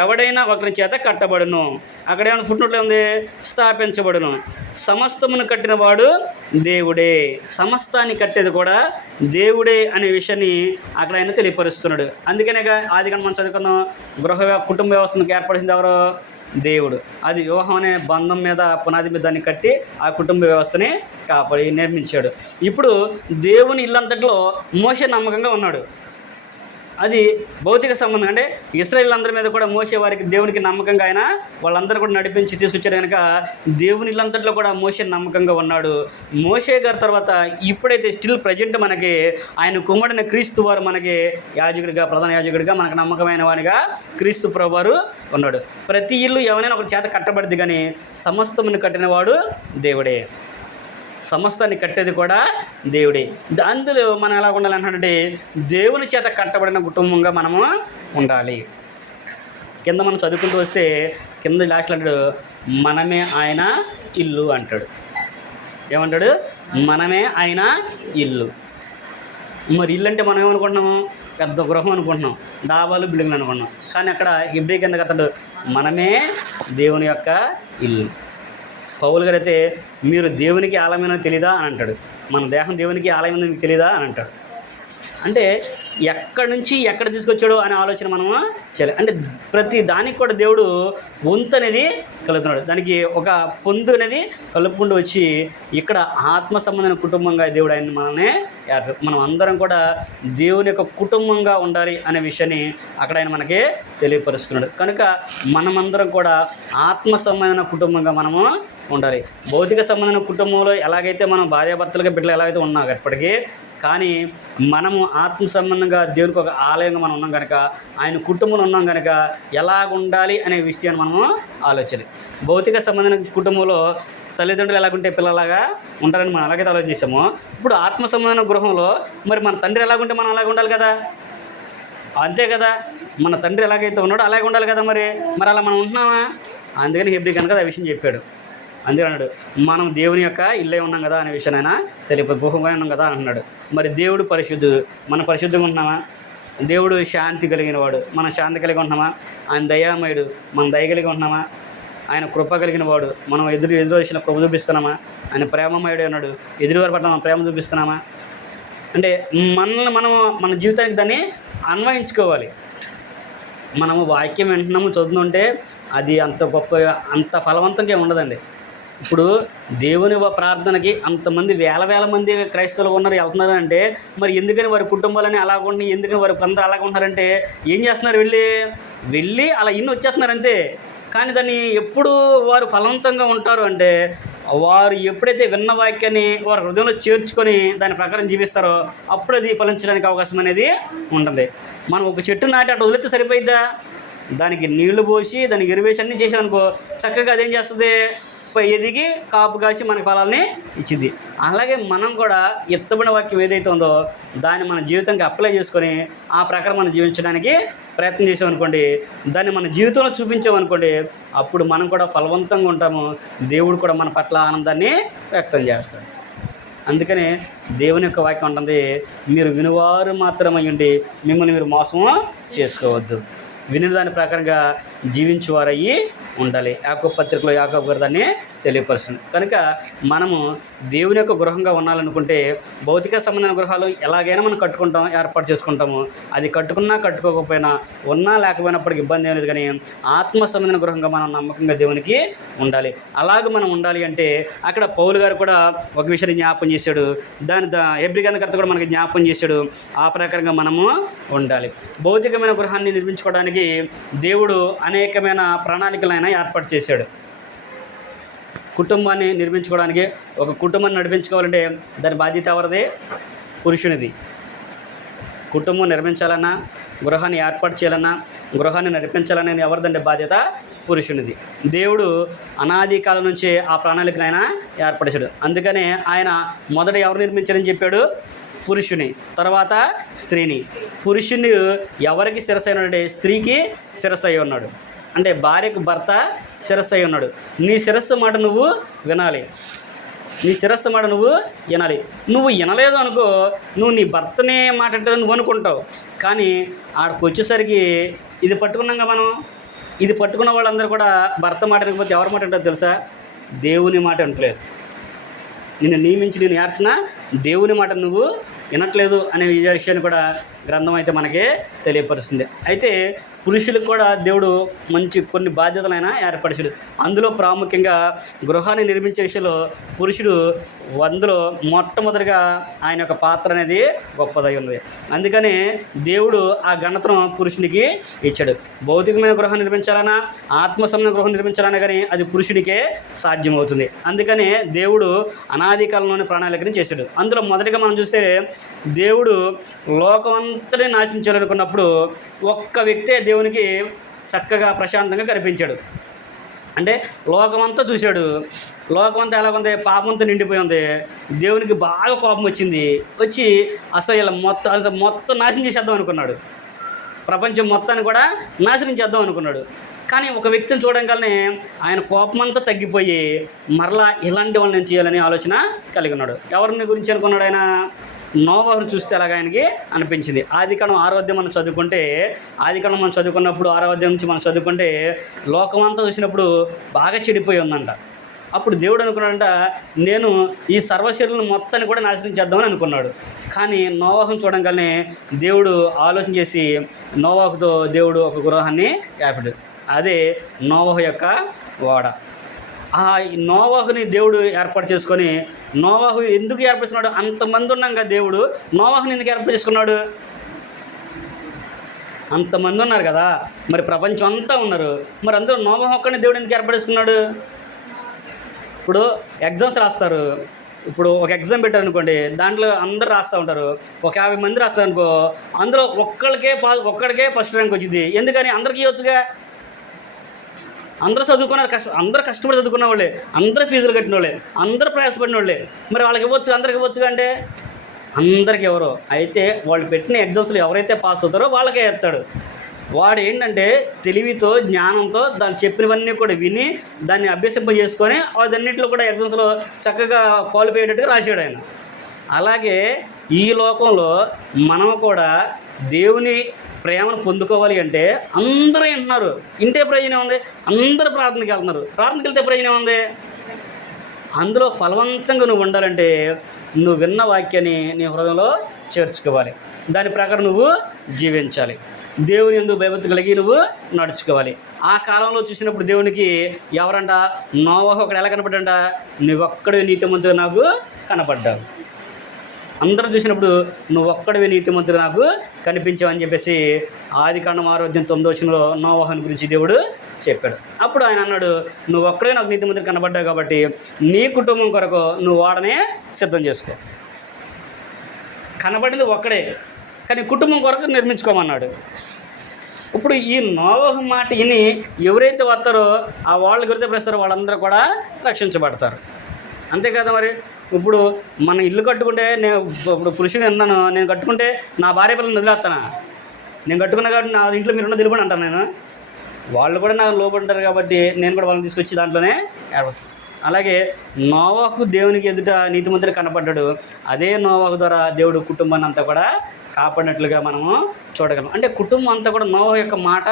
ఎవడైనా ఒకరి చేత కట్టబడును, అక్కడ ఏమైనా పుట్టినట్లు ఉంది, స్థాపించబడును. సమస్తమును కట్టిన వాడు దేవుడే, సమస్తాన్ని కట్టేది కూడా దేవుడే అనే విషయాన్ని అక్కడ ఆయన తెలియపరుస్తున్నాడు. అందుకనే ఆదికాండం మనం చదువుకున్నాం, కుటుంబ వ్యవస్థను ఏర్పరిచింది ఎవరో, దేవుడు. అది వివాహం అనే బంధం మీద పునాది మీద దాన్ని కట్టి ఆ కుటుంబ వ్యవస్థని కాపాడి నిర్మించాడు. ఇప్పుడు దేవుని ఇల్లంతట్లో మోషే నమ్మకంగా ఉన్నాడు. అది భౌతిక సంబంధం. అంటే ఇశ్రాయేలు అందరి మీద కూడా మోషే వారికి దేవునికి నమ్మకంగా ఆయన వాళ్ళందరూ కూడా నడిపించి తీసుకొచ్చారు కనుక దేవుని ఇల్లంతట్లో కూడా మోషే నమ్మకంగా ఉన్నాడు. మోషే గారి తర్వాత ఇప్పుడైతే స్టిల్ ప్రజెంట్ మనకి ఆయన కుమారుడైన క్రీస్తు వారు మనకి యాజకుడిగా, ప్రధాన యాజకుడిగా మనకు నమ్మకమైన వాడిగా క్రీస్తు ప్రభువారు ఉన్నాడు. ప్రతి ఇల్లు ఎవరైనా ఒక చేత కట్టబడింది కానీ సమస్తమును కట్టినవాడు దేవుడే, సమస్తాన్ని కట్టేది కూడా దేవుడే. అందులో మనం ఎలా ఉండాలి అంటే దేవుని చేత కట్టబడిన కుటుంబంగా మనము ఉండాలి. కింద మనం చదువుకుంటూ వస్తే కింద లాస్ట్లో అంటాడు, మనమే ఆయన ఇల్లు అంటాడు. ఏమంటాడు, మనమే ఆయన ఇల్లు. మరి ఇల్లు అంటే మనం ఏమనుకుంటున్నాము, పెద్ద గృహం అనుకుంటున్నాం, డాబాలు బిల్డింగ్లు అనుకుంటున్నాం. కానీ అక్కడ హెబ్రీ కింద అతడు మనమే దేవుని యొక్క ఇల్లు. పౌలు గారు అయితే మీరు దేవునికి ఆలయమైనా తెలీదా అని అంటాడు. మన దేహం దేవునికి ఆలయమైనా మీకు తెలీదా అని అంటాడు. అంటే ఎక్కడి నుంచి ఎక్కడ తీసుకొచ్చాడు అనే ఆలోచన మనము చేయాలి. అంటే ప్రతి దానికి కూడా దేవుడు వంతు అనేది కలుగుతున్నాడు, దానికి ఒక పొందు అనేది కలుపుకుంటూ వచ్చి ఇక్కడ ఆత్మ సంబంధమైన కుటుంబంగా దేవుడు ఆయన మనల్ని మనం అందరం కూడా దేవుని యొక్క కుటుంబంగా ఉండాలి అనే విషయాన్ని అక్కడ ఆయన మనకి తెలియపరుస్తున్నాడు. కనుక మనమందరం కూడా ఆత్మ సంబంధమైన కుటుంబంగా మనము ఉండాలి. భౌతిక సంబంధమైన కుటుంబంలో ఎలాగైతే మనం భార్యాభర్తలుగా బిడ్డలు ఎలాగైతే ఉన్నాం ఎప్పటికీ, కానీ మనము ఆత్మ సంబంధంగా దేవునికి ఒక ఆలయంగా మనం ఉన్నాం కనుక, ఆయన కుటుంబంలో ఉన్నాం కనుక ఎలాగ ఉండాలి అనే విషయాన్ని మనము ఆలోచించాలి. భౌతిక సంబంధమైన కుటుంబంలో తల్లిదండ్రులు ఎలాగుంటే పిల్లలాగా ఉంటారని మనం అలాగైతే ఆలోచిస్తామో, ఇప్పుడు ఆత్మ సంబంధమైన గృహంలో మరి మన తండ్రి ఎలాగుంటే మనం అలాగ ఉండాలి కదా, అంతే కదా. మన తండ్రి ఎలాగైతే ఉన్నాడో అలాగే ఉండాలి కదా. మరి అలా మనం ఉంటున్నామా? అందుకని హెబ్రీ కనుక ఆ విషయం చెప్పాడు. అందుకే అన్నాడు, మనం దేవుని యొక్క ఇల్లే ఉన్నాం కదా అనే విషయాన్ని ఆయన తెలిపి గృహంగా ఉన్నాం కదా అంటున్నాడు. మరి దేవుడు పరిశుద్ధుడు, మనం పరిశుద్ధంగా ఉంటున్నామా? దేవుడు శాంతి కలిగిన వాడు, మనం శాంతి కలిగి ఉంటున్నామా? ఆయన దయామయుడు, మనం దయ కలిగి ఉంటున్నామా? ఆయన కృప కలిగిన వాడు, మనం ఎదురు వచ్చిన కృప చూపిస్తున్నామా? ఆయన ప్రేమమయుడు అన్నాడు, ఎదురువారి పట్ల మనం ప్రేమ చూపిస్తున్నామా? అంటే మనల్ని మన జీవితానికి దాన్ని అన్వయించుకోవాలి. మనము వాక్యం వింటున్నాము, చదువుతుంటే అది అంత గొప్పగా అంత ఫలవంతంగా ఉండదండి. ఇప్పుడు దేవుని ప్రార్థనకి అంతమంది వేల మంది క్రైస్తవులు ఉన్నారు, వెళ్తున్నారు అంటే మరి ఎందుకని వారి కుటుంబాలని అలాగ ఉంటున్నాయి, ఎందుకని వారి అందరూ అలాగ ఉంటున్నారంటే ఏం చేస్తున్నారు, వెళ్ళి అలా ఇన్ని వచ్చేస్తున్నారు అంతే. కానీ దాన్ని ఎప్పుడు వారు ఫలవంతంగా ఉంటారు అంటే వారు ఎప్పుడైతే విన్న వాక్యాన్ని వారి హృదయంలో చేర్చుకొని దాని ప్రకారం జీవిస్తారో అప్పుడు అది ఫలించడానికి అవకాశం అనేది ఉంటుంది. మనం ఒక చెట్టు నాటి అటు వదిలితే సరిపోయిద్దా? దానికి నీళ్లు పోసి దానికి ఎరువేసి అన్నీ చేసామనుకో చక్కగా అదేం చేస్తుంది, ఎదిగి కాపు కాసి మనకి ఫలాల్ని ఇచ్చింది. అలాగే మనం కూడా ఎత్తబడిన వాక్యం ఏదైతే ఉందో దాన్ని మన జీవితానికి అప్లై చేసుకొని ఆ ప్రకారం మనం జీవించడానికి ప్రయత్నం చేసామనుకోండి, దాన్ని మన జీవితంలో చూపించామనుకోండి, అప్పుడు మనం కూడా ఫలవంతంగా ఉంటాము. దేవుడు కూడా మన పట్ల ఆనందాన్ని వ్యక్తం చేస్తాడు. అందుకనే దేవుని యొక్క వాక్యం ఉంటుంది, మీరు వినువారు మాత్రమయ్యండి మిమ్మల్ని మీరు మోసం చేసుకోవద్దు, విని దాని ప్రకారంగా జీవించేవారయ్యి ఉండాలి. యాకోబు పత్రికలో యాకోబు గారు దాన్ని తెలియపరుస్తుంది. కనుక మనము దేవుని యొక్క గృహంగా ఉండాలనుకుంటే భౌతిక సంబంధమైన గృహాలు ఎలాగైనా మనం కట్టుకుంటాం, ఏర్పాటు చేసుకుంటాము. అది కట్టుకున్నా కట్టుకోకపోయినా, ఉన్నా లేకపోయినప్పటికీ ఇబ్బంది ఏం లేదు. కానీ ఆత్మ సంబంధమైన గృహంగా మనం నమ్మకంగా దేవునికి ఉండాలి. అలాగే మనం ఉండాలి అంటే అక్కడ పౌలు గారు కూడా ఒక విషయాన్ని జ్ఞాపం చేశాడు, దాని హెబ్రీ గ్రంథకర్త కూడా మనకి జ్ఞాపం చేశాడు. ఆ ప్రకారంగా మనము ఉండాలి. భౌతికమైన గృహాన్ని నిర్మించుకోవడానికి దేవుడు అనేకమైన ప్రణాళికలైనా ఏర్పాటు చేశాడు. కుటుంబాన్ని నిర్మించుకోవడానికి, ఒక కుటుంబాన్ని నడిపించుకోవాలంటే దాని బాధ్యత ఎవరిది? పురుషునిది. కుటుంబం నిర్మించాలన్నా, గృహాన్ని ఏర్పాటు చేయాలన్నా, గృహాన్ని నడిపించాలన్నా ఎవరిదంటే బాధ్యత? పురుషునిది. దేవుడు అనాది కాలం నుంచి ఆ ప్రణాళికను ఆయన ఏర్పరిచాడు. అందుకనే ఆయన మొదట ఎవరు నిర్మించారని చెప్పాడు? పురుషుని, తర్వాత స్త్రీని. పురుషుని ఎవరికి శిరస్సు అయి ఉన్నాడంటే స్త్రీకి శిరస్సు అయి ఉన్నాడు. అంటే భార్యకు భర్త శిరస్సు అయి ఉన్నాడు. నీ శిరస్సు మాట నువ్వు వినాలి, నీ శిరస్సు మాట నువ్వు వినాలి. నువ్వు వినలేదు అనుకో, నువ్వు నీ భర్తనే మాట అంటే నువ్వు అనుకుంటావు. కానీ ఆడికి వచ్చేసరికి ఇది పట్టుకున్నాగా మనం, ఇది పట్టుకున్న వాళ్ళందరూ కూడా భర్త మాట వినకపోతే ఎవరి మాట అంటారు తెలుసా? దేవుని మాట వినట్లేదు. నిన్ను నియమించి నేను ఏర్చిన దేవుని మాట నువ్వు వినట్లేదు అనే విషయాన్ని కూడా గ్రంథం అయితే మనకి తెలియపరుస్తుంది. అయితే పురుషులకు కూడా దేవుడు మంచి కొన్ని బాధ్యతలైనా ఏర్పరిచాడు. అందులో ప్రాముఖ్యంగా గృహాన్ని నిర్మించే విషయంలో పురుషుడు అందులో మొట్టమొదటిగా ఆయన యొక్క పాత్ర అనేది గొప్పదై ఉన్నది. అందుకని దేవుడు ఆ ఘనతను పురుషునికి ఇచ్చాడు. భౌతికమైన గృహం నిర్మించాలన్నా, ఆత్మసంబంధ గృహం నిర్మించాలన్నా కానీ అది పురుషుడికే సాధ్యమవుతుంది. అందుకని దేవుడు అనాది కాలంలోని ప్రణాళికని చేశాడు. అందులో మొదటిగా మనం చూస్తే దేవుడు లోకమంతటి నాశించాలనుకున్నప్పుడు ఒక్క వ్యక్తే దేవునికి చక్కగా ప్రశాంతంగా కనిపించాడు. అంటే లోకమంతా చూశాడు, లోకమంతా ఎలా ఉంది? పాపంతో నిండిపోయి ఉంది. దేవునికి బాగా కోపం వచ్చింది. వచ్చి అసలు ఇలా మొత్తం నాశనం చేసేద్దాం అనుకున్నాడు. ప్రపంచం మొత్తాన్ని కూడా నాశనం చేద్దాం అనుకున్నాడు. కానీ ఒక వ్యక్తిని చూడంగానే ఆయన కోపమంతా తగ్గిపోయి మరలా ఇలాంటి వాళ్ళని చేయాలని ఆలోచన కలిగి ఉన్నాడు. ఎవరిని గురించి అనుకున్నాడు? ఆయన నోవాహును చూస్తే అలాగ ఆయనకి అనిపించింది. ఆదికాండం 6వ అధ్యాయం మనం చదువుకుంటే, ఆదికాండం మనం చదువుకున్నప్పుడు 6వ అధ్యాయం నుంచి మనం చదువుకుంటే లోకమంతా చూసినప్పుడు బాగా చెడిపోయి ఉందంట. అప్పుడు దేవుడు అనుకున్నాడంట, నేను ఈ సర్వశరీరం మొత్తాన్ని కూడా నాశనం చేద్దామని అనుకున్నాడు. కానీ నోవాహును చూడంగానే దేవుడు ఆలోచన చేసి నోవాహుతో దేవుడు ఒక గృహాన్ని ఏర్పడాడు. అదే నోవాహు యొక్క ఓడ. ఆ నోవాహుని దేవుడు ఏర్పాటు చేసుకొని, నోవాహు ఎందుకు ఏర్పరుచుకున్నాడు? అంతమంది ఉన్నాగా దేవుడు నోవాహుని ఎందుకు ఏర్పాటు చేసుకున్నాడు? అంతమంది ఉన్నారు కదా, మరి ప్రపంచం అంతా ఉన్నారు, మరి అందరూ నోవాహు ఒక్కడిని దేవుడు ఎందుకు ఏర్పాటు చేసుకున్నాడు? ఇప్పుడు ఎగ్జామ్స్ రాస్తారు. ఇప్పుడు ఒక ఎగ్జామ్ పెట్టారు అనుకోండి, దాంట్లో అందరూ రాస్తూ ఉంటారు. ఒక 50 మంది రాస్తారు అనుకో, అందులో ఒక్కడికే ఫస్ట్ ర్యాంక్ వచ్చింది. ఎందుకని? అందరికీ ఇవ్వచ్చుగా. అందరూ చదువుకున్నారు, అందరూ కష్టపడి చదువుకున్న వాళ్ళే, అందరూ ఫీజులు కట్టిన వాళ్ళే, అందరూ ప్రయాసపడిన వాళ్ళే, మరి వాళ్ళకి ఇవ్వచ్చు, అందరికి ఇవ్వచ్చు అంటే అందరికి ఎవరో. అయితే వాళ్ళు పెట్టిన ఎగ్జామ్స్లో ఎవరైతే పాస్ అవుతారో వాళ్ళకే వేస్తాడు. వాడు ఏంటంటే తెలివితో, జ్ఞానంతో దాన్ని చెప్పినవన్నీ కూడా విని దాన్ని అభ్యసింప చేసుకొని అదన్నింటిలో కూడా ఎగ్జామ్స్లో చక్కగా క్వాలిఫై అయ్యేటట్టుగా రాశాడు ఆయన. అలాగే ఈ లోకంలో మనం కూడా దేవుని ప్రేమను పొందుకోవాలి అంటే అందరూ వింటున్నారు, ఇంటే ప్రయోజనం ఉంది. అందరూ ప్రార్థనకి వెళ్తున్నారు, ప్రార్థనకి వెళ్తే ప్రయోజనం ఉంది. అందులో ఫలవంతంగా నువ్వు ఉండాలంటే నువ్వు విన్న వాక్యాన్ని నీ హృదయంలో చేర్చుకోవాలి, దాని ప్రకారం నువ్వు జీవించాలి, దేవుని యందు భయభక్తి కలిగి నువ్వు నడుచుకోవాలి. ఆ కాలంలో చూసినప్పుడు దేవునికి ఎవరంట? నోవాహు ఒకడు ఎలా కనపడ్డంట? నువ్వొక్కడు నీతిమంతుడు నాకు కనపడ్డావు. అందరూ చూసినప్పుడు నువ్వు ఒక్కడివి నీతిమంతుడు నాకు కనిపించావని చెప్పేసి ఆదికాండం 6:9 నోవహుని గురించి దేవుడు చెప్పాడు. అప్పుడు ఆయన అన్నాడు, నువ్వు ఒక్కడే నాకు నీతిమంతుడు కనబడ్డావు కాబట్టి నీ కుటుంబం కొరకు నువ్వు వాడనే సిద్ధం చేసుకో. కనబడింది ఒక్కడే, కానీ కుటుంబం కొరకు నిర్మించుకోమన్నాడు. ఇప్పుడు ఈ నోవహు మాట విని ఎవరైతే వస్తారో ఆ వాళ్ళు గురితే ప్రస్తారో వాళ్ళందరూ కూడా రక్షించబడతారు. అంతేకాదు మరి ఇప్పుడు మన ఇల్లు కట్టుకుంటే నేను ఇప్పుడు పురుషుని అన్నాను, నేను కట్టుకుంటే నా భార్య పిల్లల్ని వదిలేస్తానా? నేను కట్టుకున్నా కాబట్టి నా ఇంట్లో మీరున్న నిలబడి అంటాను నేను. వాళ్ళు కూడా నాకు లోపంటారు కాబట్టి నేను కూడా వాళ్ళని తీసుకొచ్చి దాంట్లోనే ఏర్పడతాను. అలాగే నోవహు దేవునికి ఎదుట నీతిమంతుడు కనపడ్డాడు. అదే నోవహు ద్వారా దేవుడు కుటుంబాన్ని అంతా కూడా కాపాడినట్లుగా మనము చూడగలం. అంటే కుటుంబం అంతా కూడా నోవహు యొక్క మాట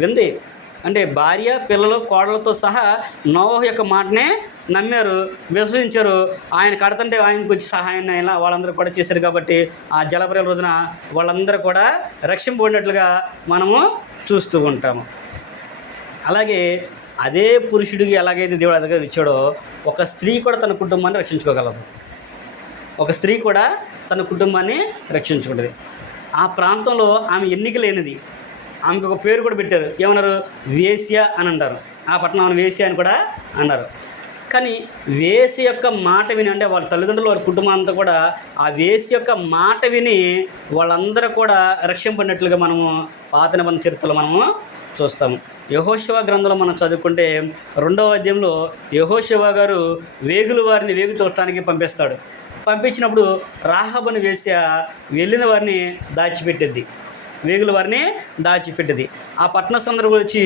వింది. అంటే భార్య, పిల్లలు, కోడలతో సహా నోవహు యొక్క మాటనే నమ్మారు, విశ్వసించారు. ఆయన కడుతుంటే ఆయనకు వచ్చి సహాయాన్ని ఇలా వాళ్ళందరూ కూడా చేశారు కాబట్టి ఆ జలప్రలయం రోజున వాళ్ళందరూ కూడా రక్షింపబడినట్లుగా మనము చూస్తూ ఉంటాము. అలాగే అదే పురుషుడికి ఎలాగైతే దేవుడు దగ్గర ఇచ్చాడో ఒక స్త్రీ కూడా తన కుటుంబాన్ని రక్షించుకోగలదు. ఒక స్త్రీ కూడా తన కుటుంబాన్ని రక్షించుకుంటుంది. ఆ ప్రాంతంలో ఆమె ఎన్నిక లేనిది. ఆమెకు ఒక పేరు కూడా పెట్టారు. ఏమన్నారు? వేశ్య అని అంటారు. ఆ పట్టణం వేశ్య అని కూడా అన్నారు. కానీ వేశ్య యొక్క మాట విని, అంటే వాళ్ళ తల్లిదండ్రులు వారి కుటుంబం అంతా కూడా ఆ వేశ్య యొక్క మాట విని వాళ్ళందరూ కూడా రక్షింపడినట్లుగా మనము పాత నిబంధన చరిత్రలో మనము చూస్తాము. యెహోషువ గ్రంథంలో మనం చదువుకుంటే 2వ అధ్యాయంలో యెహోషువ గారు వేగుల వారిని వేగు చూడటానికి పంపిస్తాడు. పంపించినప్పుడు రాహాబుని వేశ్య వెళ్ళిన వారిని దాచిపెట్టేది, వేగుల వారిని దాచిపెట్టేది. ఆ పట్టణస్థులందరూ వచ్చి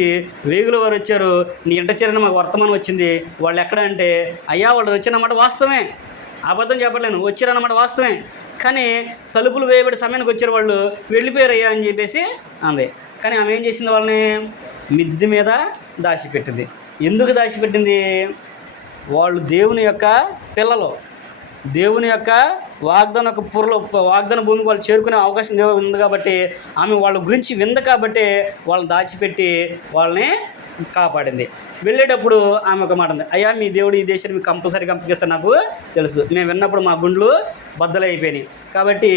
వేగుల వారు వచ్చారు, నీ ఇంట చేరిన మాకు వర్తమానం వచ్చింది. వాళ్ళు ఎక్కడ అంటే, అయ్యా వాళ్ళు వచ్చినమాట వాస్తవమే, అబద్ధం చెప్పలేను, వచ్చారన్నమాట వాస్తవమే, కానీ తలుపులు వేయబడి సమయానికి వచ్చారు, వాళ్ళు వెళ్ళిపోయారయ్యా అని చెప్పేసి అంది. కానీ ఆమె ఏం చేసింది? వాళ్ళని మిద్దె మీద దాచిపెట్టింది. ఎందుకు దాచిపెట్టింది? వాళ్ళు దేవుని యొక్క పిల్లలు, దేవుని యొక్క వాగ్దాన వాగ్దాన భూమికి వాళ్ళు చేరుకునే అవకాశం ఉంది కాబట్టి ఆమె వాళ్ళ గురించి వింది కాబట్టి వాళ్ళని దాచిపెట్టి వాళ్ళని కాపాడింది. వెళ్ళేటప్పుడు ఆమె ఒక మాట ఉంది, అయ్యా మీ దేవుడు ఈ దేశాన్ని మీకు కంపల్సరీగా పంపిస్తాను, నాకు తెలుసు, మేము విన్నప్పుడు మా గుండెలు బద్దలైపోయినాయి, కాబట్టి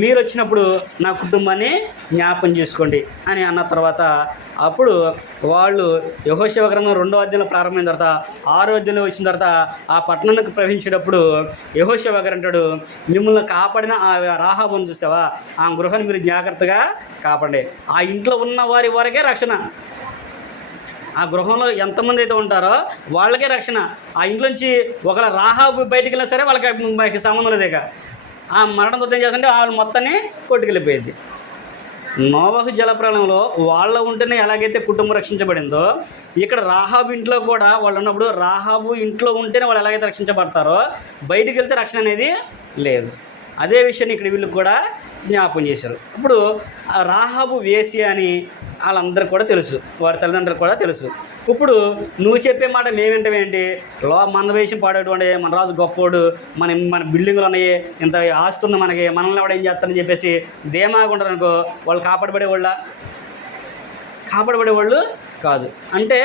మీరు వచ్చినప్పుడు నా కుటుంబాన్ని జ్ఞాపం చేసుకోండి అని అన్న తర్వాత అప్పుడు వాళ్ళు యెహోషువ గ్రంథం 2వ అధ్యాయంలో ప్రారంభమైన తర్వాత 6వ అధ్యాయంలో వచ్చిన తర్వాత ఆ పట్టణానికి ప్రవహించేటప్పుడు యెహోషువ గారు అంటాడు, మిమ్మల్ని కాపాడిన ఆ రాహాబును చూసావా, ఆ గృహాన్ని మీరు జాగ్రత్తగా కాపాడండి. ఆ ఇంట్లో ఉన్న వారి వరకే రక్షణ. ఆ గృహంలో ఎంతమంది అయితే ఉంటారో వాళ్ళకే రక్షణ. ఆ ఇంట్లోంచి ఒకవేళ రాహాబు బయటికి వెళ్ళినా సరే వాళ్ళకి సంబంధం లేదేక. ఆ మరణంతో ఏం చేస్తుంటే వాళ్ళు మొత్తాన్ని కొట్టుకెళ్ళిపోయింది. నోవహు జలప్రలయంలో వాళ్ళ ఉంటేనే ఎలాగైతే కుటుంబం రక్షించబడిందో, ఇక్కడ రాహాబు ఇంట్లో కూడా వాళ్ళు ఉన్నప్పుడు రాహాబు ఇంట్లో ఉంటేనే వాళ్ళు ఎలాగైతే రక్షించబడతారో బయటికి వెళ్తే రక్షణ అనేది లేదు. అదే విషయాన్ని ఇక్కడ వీళ్ళు కూడా జ్ఞాపం చేశారు. ఇప్పుడు రాహాబు వేశ్య అని వాళ్ళందరూ కూడా తెలుసు, వారి తల్లిదండ్రులు కూడా తెలుసు. ఇప్పుడు నువ్వు చెప్పే మాట మేమేంటేంటి, మన వేషం పాడేటువంటి మన రాజు గొప్పోడు, మన బిల్డింగులు ఉన్నాయి, ఇంత ఆస్తుంది మనకి, మనల్ని ఎవడ ఏం చేస్తారని చెప్పేసి ధీమాగా ఉంటారు అనుకో, వాళ్ళు కాపాడబడేవాళ్ళు కాదు. అంటే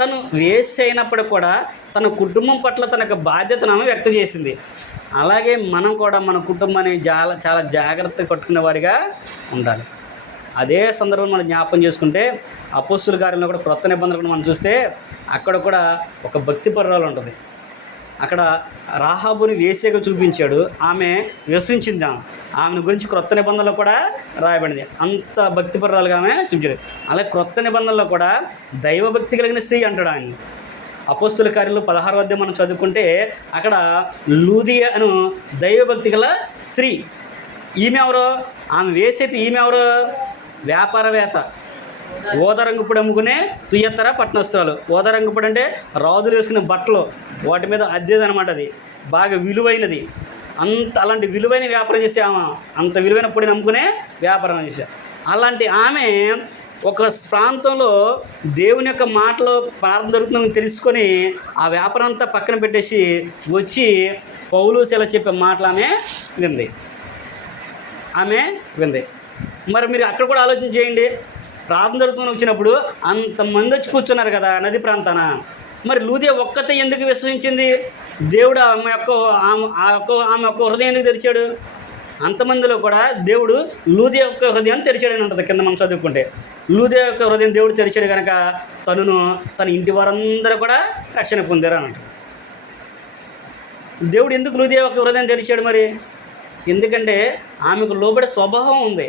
తను వేసి అయినప్పుడు కూడా తన కుటుంబం పట్ల తన యొక్క బాధ్యతను వ్యక్తం చేసింది. అలాగే మనం కూడా మన కుటుంబాన్ని చాలా జాగ్రత్తగా పట్టుకునే వారిగా ఉండాలి. అదే సందర్భం మనం జ్ఞాపకం చేసుకుంటే అపోస్తుల కార్యంలో కూడా క్రొత్త నిబంధనలు మనం చూస్తే అక్కడ కూడా ఒక భక్తి పర్వాలు ఉంటుంది. అక్కడ రాహాబుని వేశ్యగా చూపించాడు, ఆమె విశ్వసించింది. ఆమెను గురించి క్రొత్త నిబంధనలో కూడా రాయబడింది. అంత భక్తి పర్వాలుగా ఆమె చూపించాడు. అలాగే క్రొత్త నిబంధనలో కూడా దైవభక్తి కలిగిన స్త్రీ అంటాడు ఆయన. అపోస్తుల కార్యంలో 16వ అధ్యాయం మనం చదువుకుంటే అక్కడ లూదియా అను దైవభక్తి గల స్త్రీ. ఈమె ఎవరు? ఆమె వేసేది ఈమె ఎవరు? వ్యాపారవేత్త. ఓదరంగుపుడు అమ్ముకునే తుయ్యత్తర పట్టణస్తురాలు. ఓదరంగుపుడు అంటే రాజులు వేసుకునే బట్టలు, వాటి మీద అద్దెది అనమాట. అది బాగా విలువైనది. అలాంటి విలువైన వ్యాపారం చేసే ఆమె, అంత విలువైన పొడిని అమ్ముకునే వ్యాపారం చేసే అలాంటి ఆమె ఒక ప్రాంతంలో దేవుని యొక్క మాటలో ప్రార్థన దొరుకుతుందని తెలుసుకొని ఆ వ్యాపారం అంతా పక్కన పెట్టేసి వచ్చి పౌలు శీల చెప్పే మాటలు ఆమె వింది. మరి మీరు అక్కడ కూడా ఆలోచన చేయండి. ప్రార్థన దొరుకుతుందని వచ్చినప్పుడు అంతమంది వచ్చి కూర్చున్నారు కదా నది ప్రాంతాన. మరి లూదియా ఒక్కతే ఎందుకు విశ్వసించింది? దేవుడు ఆమె యొక్క హృదయం ఎందుకు తెరిచాడు? అంతమందిలో కూడా దేవుడు లూదియ యొక్క హృదయాన్ని తెరిచాడని ఉంటుంది కింద మనం చదువుకుంటే. లూదియ యొక్క హృదయం దేవుడు తెరిచాడు కనుక తనను తన ఇంటి వారందరూ కూడా రక్షణ పొందారు అని అంటారు. దేవుడు ఎందుకు లూదియ యొక్క హృదయం తెరిచాడు మరి? ఎందుకంటే ఆమెకు లోబడే స్వభావం ఉంది,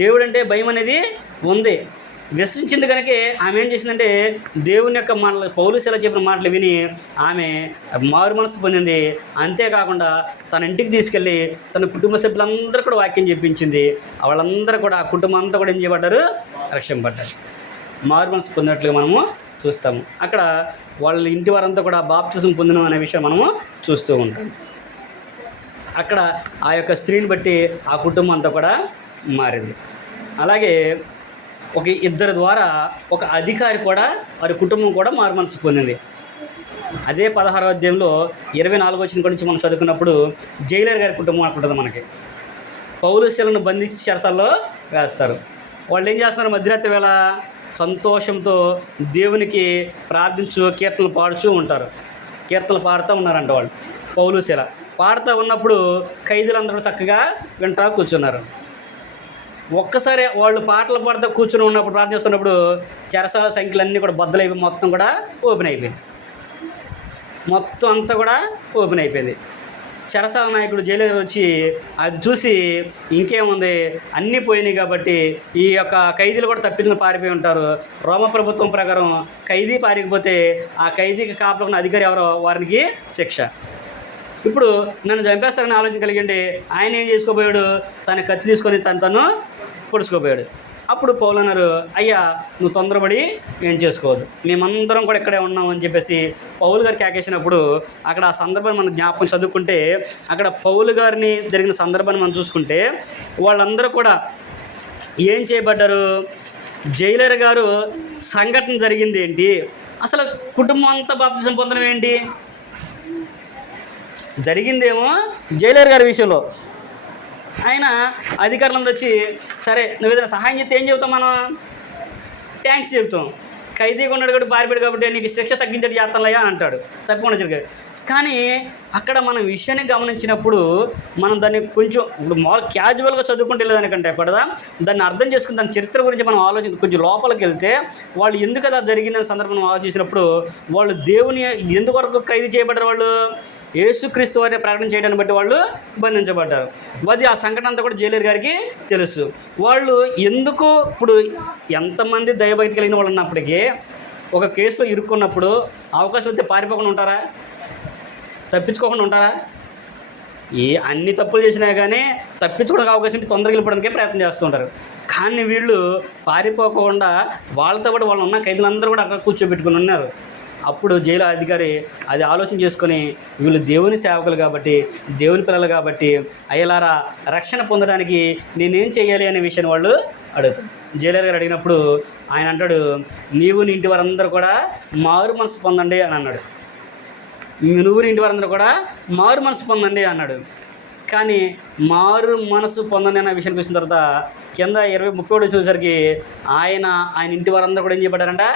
దేవుడు అంటే భయం అనేది ఉంది, విశ్వసించింది కనుక ఆమె ఏం చేసిందంటే దేవుని యొక్క మాటలు, పౌలు శీల చెప్పిన మాటలు విని ఆమె మారు మనసు పొందింది. అంతేకాకుండా తన ఇంటికి తీసుకెళ్ళి తన కుటుంబ సభ్యులందరూ కూడా వాక్యం చెప్పించింది. వాళ్ళందరూ కూడా ఆ కుటుంబం అంతా కూడా ఏం చేయబడ్డారు? రక్షింపబడ్డారు, మారు మనసు పొందినట్లుగా మనము చూస్తాము. అక్కడ వాళ్ళ ఇంటి వారంతా కూడా బాప్తిజం పొందిన అనే విషయం మనము చూస్తూ ఉంటాం. అక్కడ ఆ యొక్క స్త్రీని బట్టి ఆ కుటుంబం అంతా కూడా మారింది. అలాగే ఒక ఇద్దరు ద్వారా ఒక అధికారి కూడా వారి కుటుంబం కూడా మారు మనసు పొందింది. అదే 16వ అధ్యాయంలో 24వ వచనం గురించి మనం చదువుకున్నప్పుడు జైలర్ గారి కుటుంబం అనుకుంటుంది మనకి. పౌలు శీలను బంధించి చెరసాల్లో వేస్తారు. వాళ్ళు ఏం చేస్తున్నారు? మధ్యరాత్రి వేళ సంతోషంతో దేవునికి ప్రార్థించు కీర్తనలు పాడుతూ ఉంటారు. కీర్తనలు పాడుతూ ఉన్నారంట వాళ్ళు. పౌలు శీల పాడుతూ ఉన్నప్పుడు ఖైదీలందరూ చక్కగా వింటా కూర్చున్నారు. ఒక్కసారి వాళ్ళు పాటలు పాడుతూ కూర్చుని ఉన్నప్పుడు, ప్రార్థన చేస్తున్నప్పుడు చెరసాల సంఖ్యలన్నీ కూడా బద్దలైపోయి మొత్తం కూడా ఓపెన్ అయిపోయింది. మొత్తం అంతా కూడా ఓపెన్ అయిపోయింది. చెరసాల నాయకుడు జైలు వచ్చి అది చూసి ఇంకేముంది అన్నీ పోయినాయి కాబట్టి ఈ యొక్క ఖైదీలు కూడా తప్పించుకుని పారిపోయి ఉంటారు. రోమ ప్రభుత్వం ప్రకారం ఖైదీ పారిపోతే ఆ ఖైదీకి కాపులున్న అధికారి ఎవరో వారికి శిక్ష. ఇప్పుడు నన్ను చంపేస్తారని ఆలోచన కలిగిండి ఆయన ఏం చేసుకోబోయాడు? తన కత్తి తీసుకొని తను పొడుచుకోపోయాడు. అప్పుడు పౌలు అన్నారు, అయ్యా నువ్వు తొందరపడి ఏం చేసుకోవద్దు, మేమందరం కూడా ఇక్కడే ఉన్నాం అని చెప్పేసి పౌలు గారికి ఆకేసినప్పుడు అక్కడ ఆ సందర్భాన్ని మనం జ్ఞాపకం చదువుకుంటే అక్కడ పౌలు గారిని జరిగిన సందర్భాన్ని మనం చూసుకుంటే వాళ్ళందరూ కూడా ఏం చేయబడ్డారు? జైలర్ గారు సంఘటన జరిగింది ఏంటి, అసలు కుటుంబం అంతా బాప్తిజం పొందడం ఏంటి? జరిగిందేమో జైలర్ గారి విషయంలో. ఆయన అధికారులందరూ వచ్చి సరే నువ్వు ఏదైనా సహాయం చేస్తే ఏం చెబుతాం? మనం థ్యాంక్స్ చెబుతాం. ఖైదీగా ఉన్నాడు కాబట్టి పారిపోయాడు కాబట్టి నీకు శిక్ష తగ్గించడం చేస్తానయ్యా అని అంటాడు. తప్పకుండా జరిగాడు. కానీ అక్కడ మనం విషయాన్ని గమనించినప్పుడు మనం దాన్ని కొంచెం ఇప్పుడు మామూలు క్యాజువల్గా చదువుకుంటే లేదానికంటే కూడా దాన్ని అర్థం చేసుకుని దాని చరిత్ర గురించి మనం కొంచెం లోపలికి వెళ్తే వాళ్ళు ఎందుకు అది జరిగిందనే సందర్భం ఆలోచించినప్పుడు వాళ్ళు దేవుని ఎందుకొరకు ఖైదీ చేయబడ్డారు? వాళ్ళు యేసుక్రీస్తు వారిని ప్రకటన చేయడాన్ని బట్టి వాళ్ళు బంధించబడ్డారు. అది ఆ సంఘటన అంతా కూడా జైలర్ గారికి తెలుసు. వాళ్ళు ఎందుకు ఇప్పుడు ఎంతమంది దైవభక్తి కలిగిన వాళ్ళు ఉన్నప్పటికీ ఒక కేసులో ఇరుక్కున్నప్పుడు అవకాశం వస్తే పారిపోకుండా ఉంటారా? తప్పించుకోకుండా ఉంటారా? అన్ని తప్పులు చేసినా కానీ తప్పించుకోవడానికి అవకాశం ఉంటే తొందరగా వెళ్ళిపోవడానికే ప్రయత్నం చేస్తూ ఉంటారు. కానీ వీళ్ళు పారిపోకుండా వాళ్ళతో కూడా వాళ్ళు ఉన్న ఖైదీలందరూ కూడా అక్కడ కూర్చోబెట్టుకుని ఉన్నారు. అప్పుడు జైలు అధికారి అది ఆలోచన చేసుకొని వీళ్ళు దేవుని సేవకులు కాబట్టి, దేవుని పిల్లలు కాబట్టి అయ్యలారా రక్షణ పొందడానికి నేనేం చేయాలి అనే విషయాన్ని వాళ్ళు అడుగుతారు. జైలర్ గారు అడిగినప్పుడు ఆయన అంటాడు, నీవు నీ ఇంటి వారందరూ కూడా మారు మనసు పొందండి అని అన్నాడు. నువ్వు ఇంటి వారందరూ కూడా మారు మనసు పొందండి అన్నాడు. కానీ మారు మనసు పొందండి అనే విషయానికి వచ్చిన తర్వాత కింద 20-30 చూసేసరికి ఆయన ఇంటి వారందరూ కూడా ఏం చేయబడ్డారంట?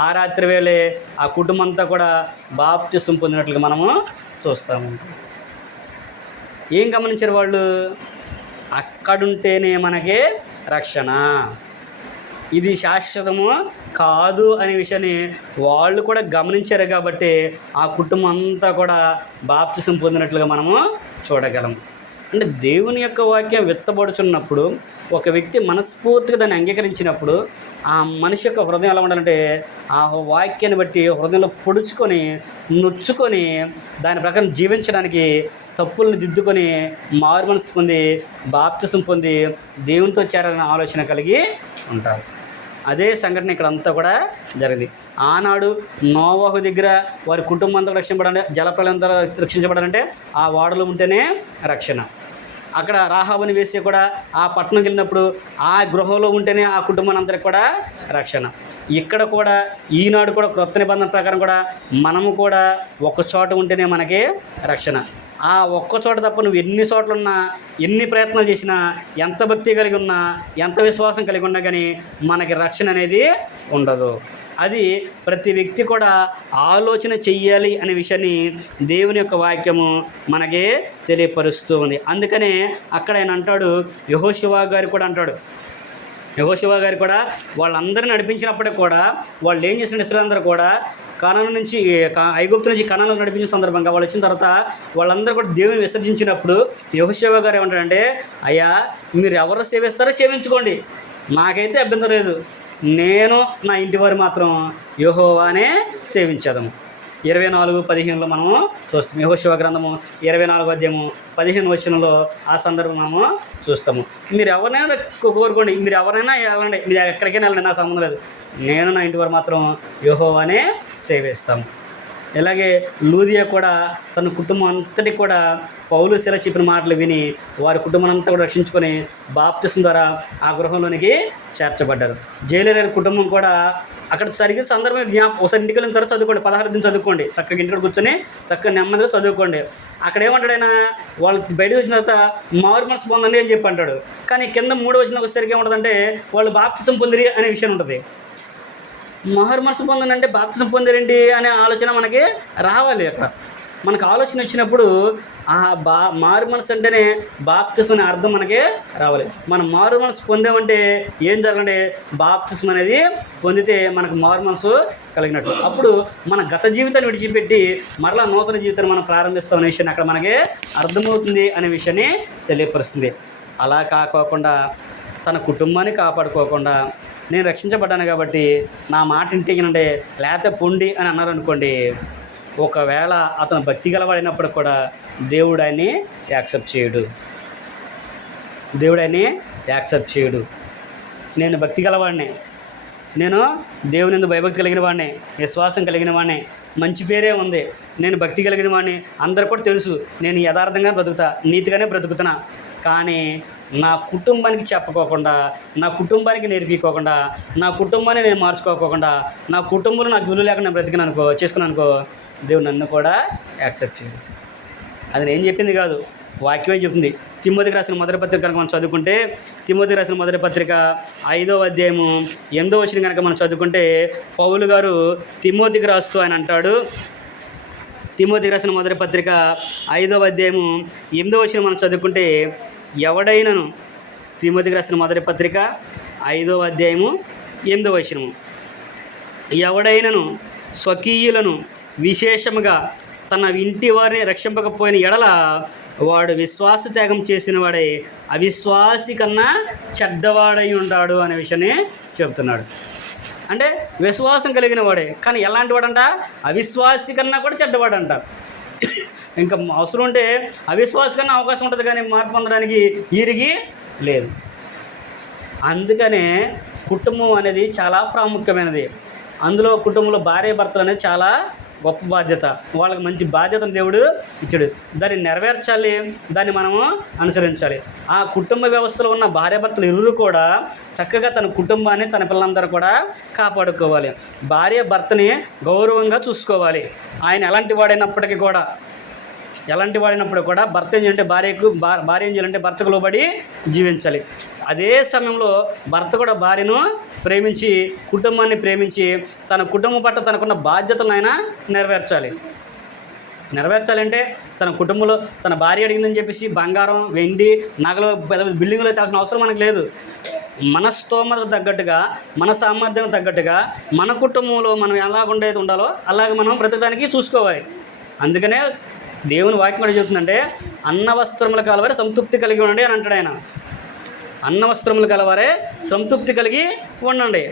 ఆ రాత్రి వేళే ఆ కుటుంబం అంతా కూడా బాప్తిసం పొందినట్లుగా మనము చూస్తాము. ఏం గమనించారు వాళ్ళు? అక్కడుంటేనే మనకి రక్షణ, ఇది శాశ్వతము కాదు అనే విషయాన్ని వాళ్ళు కూడా గమనించారు కాబట్టి ఆ కుటుంబం అంతా కూడా బాప్తిసం పొందినట్లుగా మనము చూడగలం. అంటే దేవుని యొక్క వాక్యం విత్తబడుచున్నప్పుడు ఒక వ్యక్తి మనస్ఫూర్తిగా దాన్ని అంగీకరించినప్పుడు ఆ మనిషి యొక్క హృదయం ఎలా ఉండాలంటే ఆ వాక్యాన్ని బట్టి హృదయంలో పొడుచుకొని నొచ్చుకొని దాని ప్రకారం జీవించడానికి తప్పులను దిద్దుకొని మారు మనసు పొంది బాప్తిసం పొంది దేవునితో చేరాలనే ఆలోచన కలిగి ఉంటారు. అదే సంఘటన ఇక్కడ అంతా కూడా జరిగింది. ఆనాడు నోవహు దగ్గర వారి కుటుంబం అంతా రక్షించబడాలంటే, జలప్రలయంతో రక్షించబడాలంటే ఆ వాడలో ఉంటేనే రక్షణ. అక్కడ రాహాబుని వేసి కూడా ఆ పట్టణంకి వెళ్ళినప్పుడు ఆ గృహంలో ఉంటేనే ఆ కుటుంబం అందరికి కూడా రక్షణ. ఇక్కడ కూడా ఈనాడు కూడా క్రొత్త నిబంధన ప్రకారం కూడా మనము కూడా ఒక చోట ఉంటేనే మనకి రక్షణ. ఆ ఒక్క చోట తప్ప నువ్వు ఎన్ని చోట్ల ఉన్నా, ఎన్ని ప్రయత్నాలు చేసినా, ఎంత భక్తి కలిగి ఉన్నా, ఎంత విశ్వాసం కలిగి ఉన్నా కానీ మనకి రక్షణ అనేది ఉండదు. అది ప్రతి వ్యక్తి కూడా ఆలోచన చెయ్యాలి అనే విషయాన్ని దేవుని యొక్క వాక్యము మనకే తెలియపరుస్తూ ఉంది. అందుకనే అక్కడ ఆయన అంటాడు, యెహోషువ గారు కూడా అంటాడు, యెహోషువ గారు కూడా వాళ్ళందరినీ నడిపించినప్పటికి కూడా వాళ్ళు ఏం చేసిన ఇశ్రాయేలీయులందరూ కూడా కానాను నుంచి ఐగుప్తు నుంచి కానాను నడిపించిన సందర్భంగా వాళ్ళు వచ్చిన తర్వాత వాళ్ళందరూ కూడా దేవుని విసర్జించినప్పుడు యెహోషువ గారు ఏమంటారంటే, అయ్యా మీరు ఎవరు సేవిస్తారో సేవించుకోండి, నాకైతే అభ్యంతరం లేదు, నేను నా ఇంటి వారు మాత్రం యెహోవానే సేవించేదము. 24:15 మనము చూస్తాం. యెహోషువ గ్రంథము 24 అధ్యాయము 15 వచనంలో ఆ సందర్భం మనము చూస్తాము. మీరు ఎవరినైనా కోరుకోండి, మీరు ఎవరైనా వెళ్ళండి, మీరు ఎక్కడికైనా వెళ్ళండి, నా సంబంధం లేదు, నేను నా ఇంటి వారు మాత్రం యెహోవానే సేవిస్తాము. ఇలాగే లూదియా కూడా తన కుటుంబం అంతటి కూడా పౌలు శిల చెప్పిన మాటలు విని వారి కుటుంబం అంతా కూడా రక్షించుకొని బాప్తిసం ద్వారా ఆ గృహంలోనికి చేర్చబడ్డారు. జైలు కుటుంబం కూడా అక్కడ జరిగిన సందర్భం ఒకసారి ఇంటికి వెళ్ళిన తర్వాత చదువుకోండి, 16 చదువుకోండి, చక్కగా ఇంటికి కూర్చొని చక్కగా నెమ్మదిగా చదువుకోండి. అక్కడ ఏమంటాడు ఆయన, వాళ్ళు బయటకు వచ్చిన తర్వాత మారు మనసు పొందండి అని చెప్పి అంటాడు. కానీ కింద 3వ వచనం వచ్చేసరికి ఏముంటుందంటే వాళ్ళు బాప్తిసం పొందిరి అనే విషయం ఉంటుంది. మారు మనసు పొందనంటే బాప్తిసం పొందారేంటి అనే ఆలోచన మనకి రావాలి. అక్కడ మనకు ఆలోచన వచ్చినప్పుడు ఆ మారు మనసు అంటేనే బాప్తిసం అనే అర్థం మనకి రావాలి. మనం మారు మనసు పొందామంటే ఏం జరగండి, బాప్తిసం అనేది పొందితే మనకు మారు మనసు కలిగినట్టు. అప్పుడు మన గత జీవితాన్ని విడిచిపెట్టి మరలా నూతన జీవితాన్ని మనం ప్రారంభిస్తాం అనే విషయాన్ని అక్కడ మనకి అర్థమవుతుంది అనే విషయాన్ని తెలియపరుస్తుంది. అలా కాకోకుండా తన కుటుంబాన్ని కాపాడుకోకుండా నేను రక్షించబడ్డాను కాబట్టి నా మాట ఇంటికినంటే లేకపోతే పొండి అని అన్నారు అనుకోండి, ఒకవేళ అతను భక్తి గలవాడినప్పుడు కూడా దేవుడు ఆయన్ని యాక్సెప్ట్ చేయడు. దేవుడు ఆయన్ని యాక్సెప్ట్ చేయడు. నేను భక్తి గలవాడిని, నేను దేవుని యందు భయభక్తి కలిగిన వాడిని, విశ్వాసం కలిగిన వాడిని, మంచి పేరే ఉంది, నేను భక్తి కలిగిన వాడిని, అందరూ కూడా తెలుసు, నేను యథార్థంగా బ్రతుకుతా, నీతిగానే బ్రతుకుతున్నా, కానీ నా కుటుంబానికి చెప్పుకోకుండా, నా కుటుంబానికి నేర్పించుకోకుండా, నా కుటుంబాన్ని నేను మార్చుకోకుండా, నా కుటుంబంలో నాకు విలువ లేకుండా బ్రతికిన చేసుకున్నానుకో, దేవుడు నన్ను కూడా యాక్సెప్ట్ చేయదు. అది నేను చెప్పింది కాదు, వాక్యమే చెప్తుంది. తిమోతికి రాసిన మొదటి పత్రిక కనుక మనం చదువుకుంటే, తిమోతికి రాసిన మొదటి పత్రిక 5వ అధ్యాయము 8వ వచనం కనుక మనం చదువుకుంటే, పౌలు గారు తిమోతికి రాస్తూ ఆయన అంటాడు, తిమోతికి రాసిన మొదటి పత్రిక 5వ అధ్యాయము 8వ వచనం మనం చదువుకుంటే, ఎవడైనను, తిమోతికి రాసిన మొదటి పత్రిక 5వ అధ్యాయము 8వ వచనము, ఎవడైనను స్వకీయులను విశేషముగా తన ఇంటి వారిని రక్షింపకపోయిన ఎడల వాడు విశ్వాస త్యాగం చేసిన వాడై అవిశ్వాసి కన్నా చెడ్డవాడై ఉంటాడు అనే విషయాన్ని చెప్తున్నాడు. అంటే విశ్వాసం కలిగిన వాడే, కానీ ఎలాంటి వాడంట, అవిశ్వాసి కన్నా కూడా చెడ్డవాడంట. ఇంకా అవసరం ఉంటే అవిశ్వాసి కన్నా అవకాశం ఉంటుంది, కానీ మార్పు పొందడానికి ఈరిగి లేదు. అందుకనే కుటుంబం అనేది చాలా ప్రాముఖ్యమైనది. అందులో కుటుంబంలో భార్య భర్తలు అనేది చాలా గొప్ప బాధ్యత. వాళ్ళకి మంచి బాధ్యతను దేవుడు ఇచ్చాడు, దాన్ని నెరవేర్చాలి, దాన్ని మనము అనుసరించాలి. ఆ కుటుంబ వ్యవస్థలో ఉన్న భార్యాభర్తలు ఇరువురు కూడా చక్కగా తన కుటుంబాన్ని, తన పిల్లలందరూ కూడా కాపాడుకోవాలి. భార్య భర్తని గౌరవంగా చూసుకోవాలి. ఆయన ఎలాంటి వాడైనప్పటికీ కూడా భర్త ఏం చేయాలంటే భార్య ఏం చేయాలంటే భర్తకు లోబడి జీవించాలి. అదే సమయంలో భర్త కూడా భార్యను ప్రేమించి, కుటుంబాన్ని ప్రేమించి, తన కుటుంబం పట్ల తనకున్న బాధ్యతలను ఆయన నెరవేర్చాలంటే తన కుటుంబంలో తన భార్య అడిగిందని చెప్పేసి బంగారం, వెండి, నగలు, బిల్డింగ్లో తేవాల్సిన అవసరం మనకు లేదు. మన స్తోమత తగ్గట్టుగా, మన సామర్థ్యం తగ్గట్టుగా మన కుటుంబంలో మనం ఎలాగుండేది ఉండాలో అలాగే మనం బ్రతకడానికి చూసుకోవాలి. అందుకనే దేవుని వాక్యం కూడా చెబుతుందంటే, అన్న వస్త్రములు కలవారే సంతృప్తి కలిగి ఉండండి అని అంటాడు ఆయన. అన్న వస్త్రములు కలవారే సంతృప్తి కలిగి ఉండండి.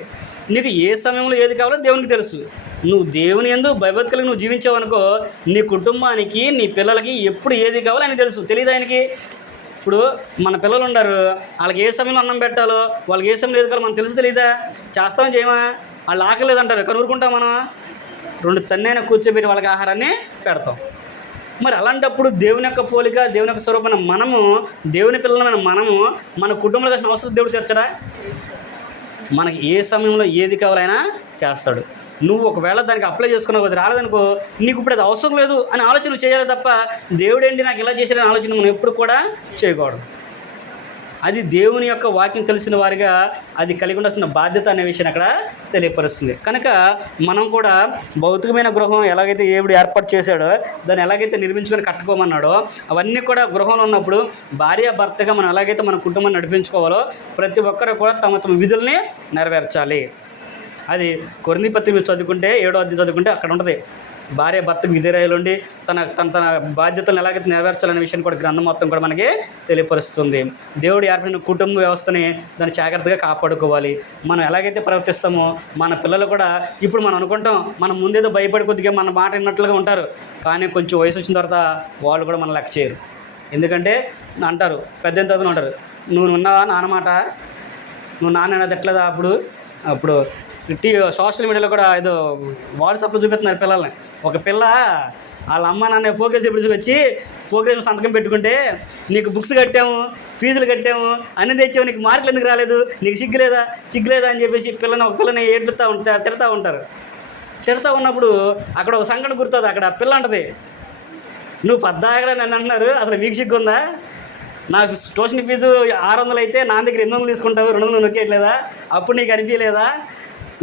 నీకు ఏ సమయంలో ఏది కావాలో దేవునికి తెలుసు. నువ్వు దేవుని యందు భయభక్తి కలిగి నువ్వు జీవించావనుకో, నీ కుటుంబానికి, నీ పిల్లలకి ఎప్పుడు ఏది కావాలో ఆయనకి తెలుసు. తెలియదు ఆయనకి. ఇప్పుడు మన పిల్లలు ఉన్నారు, వాళ్ళకి ఏ సమయంలో అన్నం పెట్టాలో, వాళ్ళకి ఏ సమయంలో ఏది కావాలో మనకు తెలుసు. తెలియదా? చేస్తామని చేయమా? వాళ్ళు ఆకలి లేదంటారు, కనుక్కుంటాం మనం. 2 తన్నైనా కూర్చోబెట్టి వాళ్ళకి ఆహారాన్ని పెడతాం. మరి అలాంటప్పుడు దేవుని యొక్క పోలిక, దేవుని యొక్క స్వరూపమైన మనము, దేవుని పిల్లలమైన మనము, మన కుటుంబంలో కాసిన అవసరం దేవుడు తీర్చడా? మనకి ఏ సమయంలో ఏది కావాలైనా చేస్తాడు. నువ్వు ఒకవేళ దానికి అప్లై చేసుకున్నావు, అది రాలేదనుకో, నీకు ఇప్పుడు అది అవసరం లేదు అని ఆలోచన చేయాలి తప్ప, దేవుడేంటి నాకు ఇలా చేశాడని ఆలోచన మనం ఎప్పుడు కూడా చేయకూడదు. అది దేవుని యొక్క వాక్యం తెలిసిన వారిగా అది కలిగి ఉండాల్సిన బాధ్యత అనే విషయాన్ని అక్కడ తెలియపరుస్తుంది. కనుక మనం కూడా భౌతికమైన గృహం ఎలాగైతే దేవుడు ఏర్పాటు చేశాడో, దాన్ని ఎలాగైతే నిర్మించుకొని కట్టుకోమన్నాడో, అవన్నీ కూడా గృహంలో ఉన్నప్పుడు భార్య భర్తగా మనం ఎలాగైతే మన కుటుంబాన్ని నడిపించుకోవాలో ప్రతి ఒక్కరు కూడా తమ తమ విధుల్ని నెరవేర్చాలి. అది కొరింథీ పత్రిక మీరు చదువుకుంటే 7వ అధ్యాయం చదువుకుంటే అక్కడ ఉంటుంది. భార్య భర్తకు విధేయులుండి తన తన తన బాధ్యతలను ఎలాగైతే నెరవేర్చాలనే విషయాన్ని కూడా గ్రంథం మొత్తం కూడా మనకి తెలియపరుస్తుంది. దేవుడు ఏర్పడిన కుటుంబ వ్యవస్థని దాన్ని జాగ్రత్తగా కాపాడుకోవాలి. మనం ఎలాగైతే ప్రవర్తిస్తామో మన పిల్లలు కూడా, ఇప్పుడు మనం అనుకుంటాం మనం ముందేదో భయపడి కొద్దిగా మన మాట విన్నట్లుగా ఉంటారు, కానీ కొంచెం వయసు వచ్చిన తర్వాత వాళ్ళు కూడా మన లెక్క చేయరు. ఎందుకంటే అంటారు, పెద్ద తర్వాత ఉంటారు, నువ్వు ఉన్నావా నాన్న మాట, నువ్వు నాన్న తిట్టలేదా. అప్పుడు సోషల్ మీడియాలో కూడా ఏదో వాట్సాప్లో చూపిస్తున్నారు పిల్లల్ని. ఒక పిల్ల వాళ్ళ అమ్మ నాన్న ప్రోగ్రెస్ ఎప్పుడు వచ్చి ప్రోగ్రెస్ సంతకం పెట్టుకుంటే, నీకు బుక్స్ కట్టాము, ఫీజులు కట్టాము, అన్ని తెచ్చాము, నీకు మార్కులు ఎందుకు రాలేదు, నీకు సిగ్గులేదా అని చెప్పేసి ఒక పిల్లని తిడతా ఉంటారు. తిడతా ఉన్నప్పుడు అక్కడ ఒక సంఘటన గుర్తుంది. అక్కడ పిల్ల అంటది, నువ్వు పద్దాగా నన్ను అంటున్నారు, అసలు మీకు సిగ్గు ఉందా, నాకు ట్యూషన్ ఫీజు 600 అయితే నా దగ్గర 800 తీసుకుంటావు, 200 నొక్కేయట్లేదా, అప్పుడు నీకు అనిపించలేదా,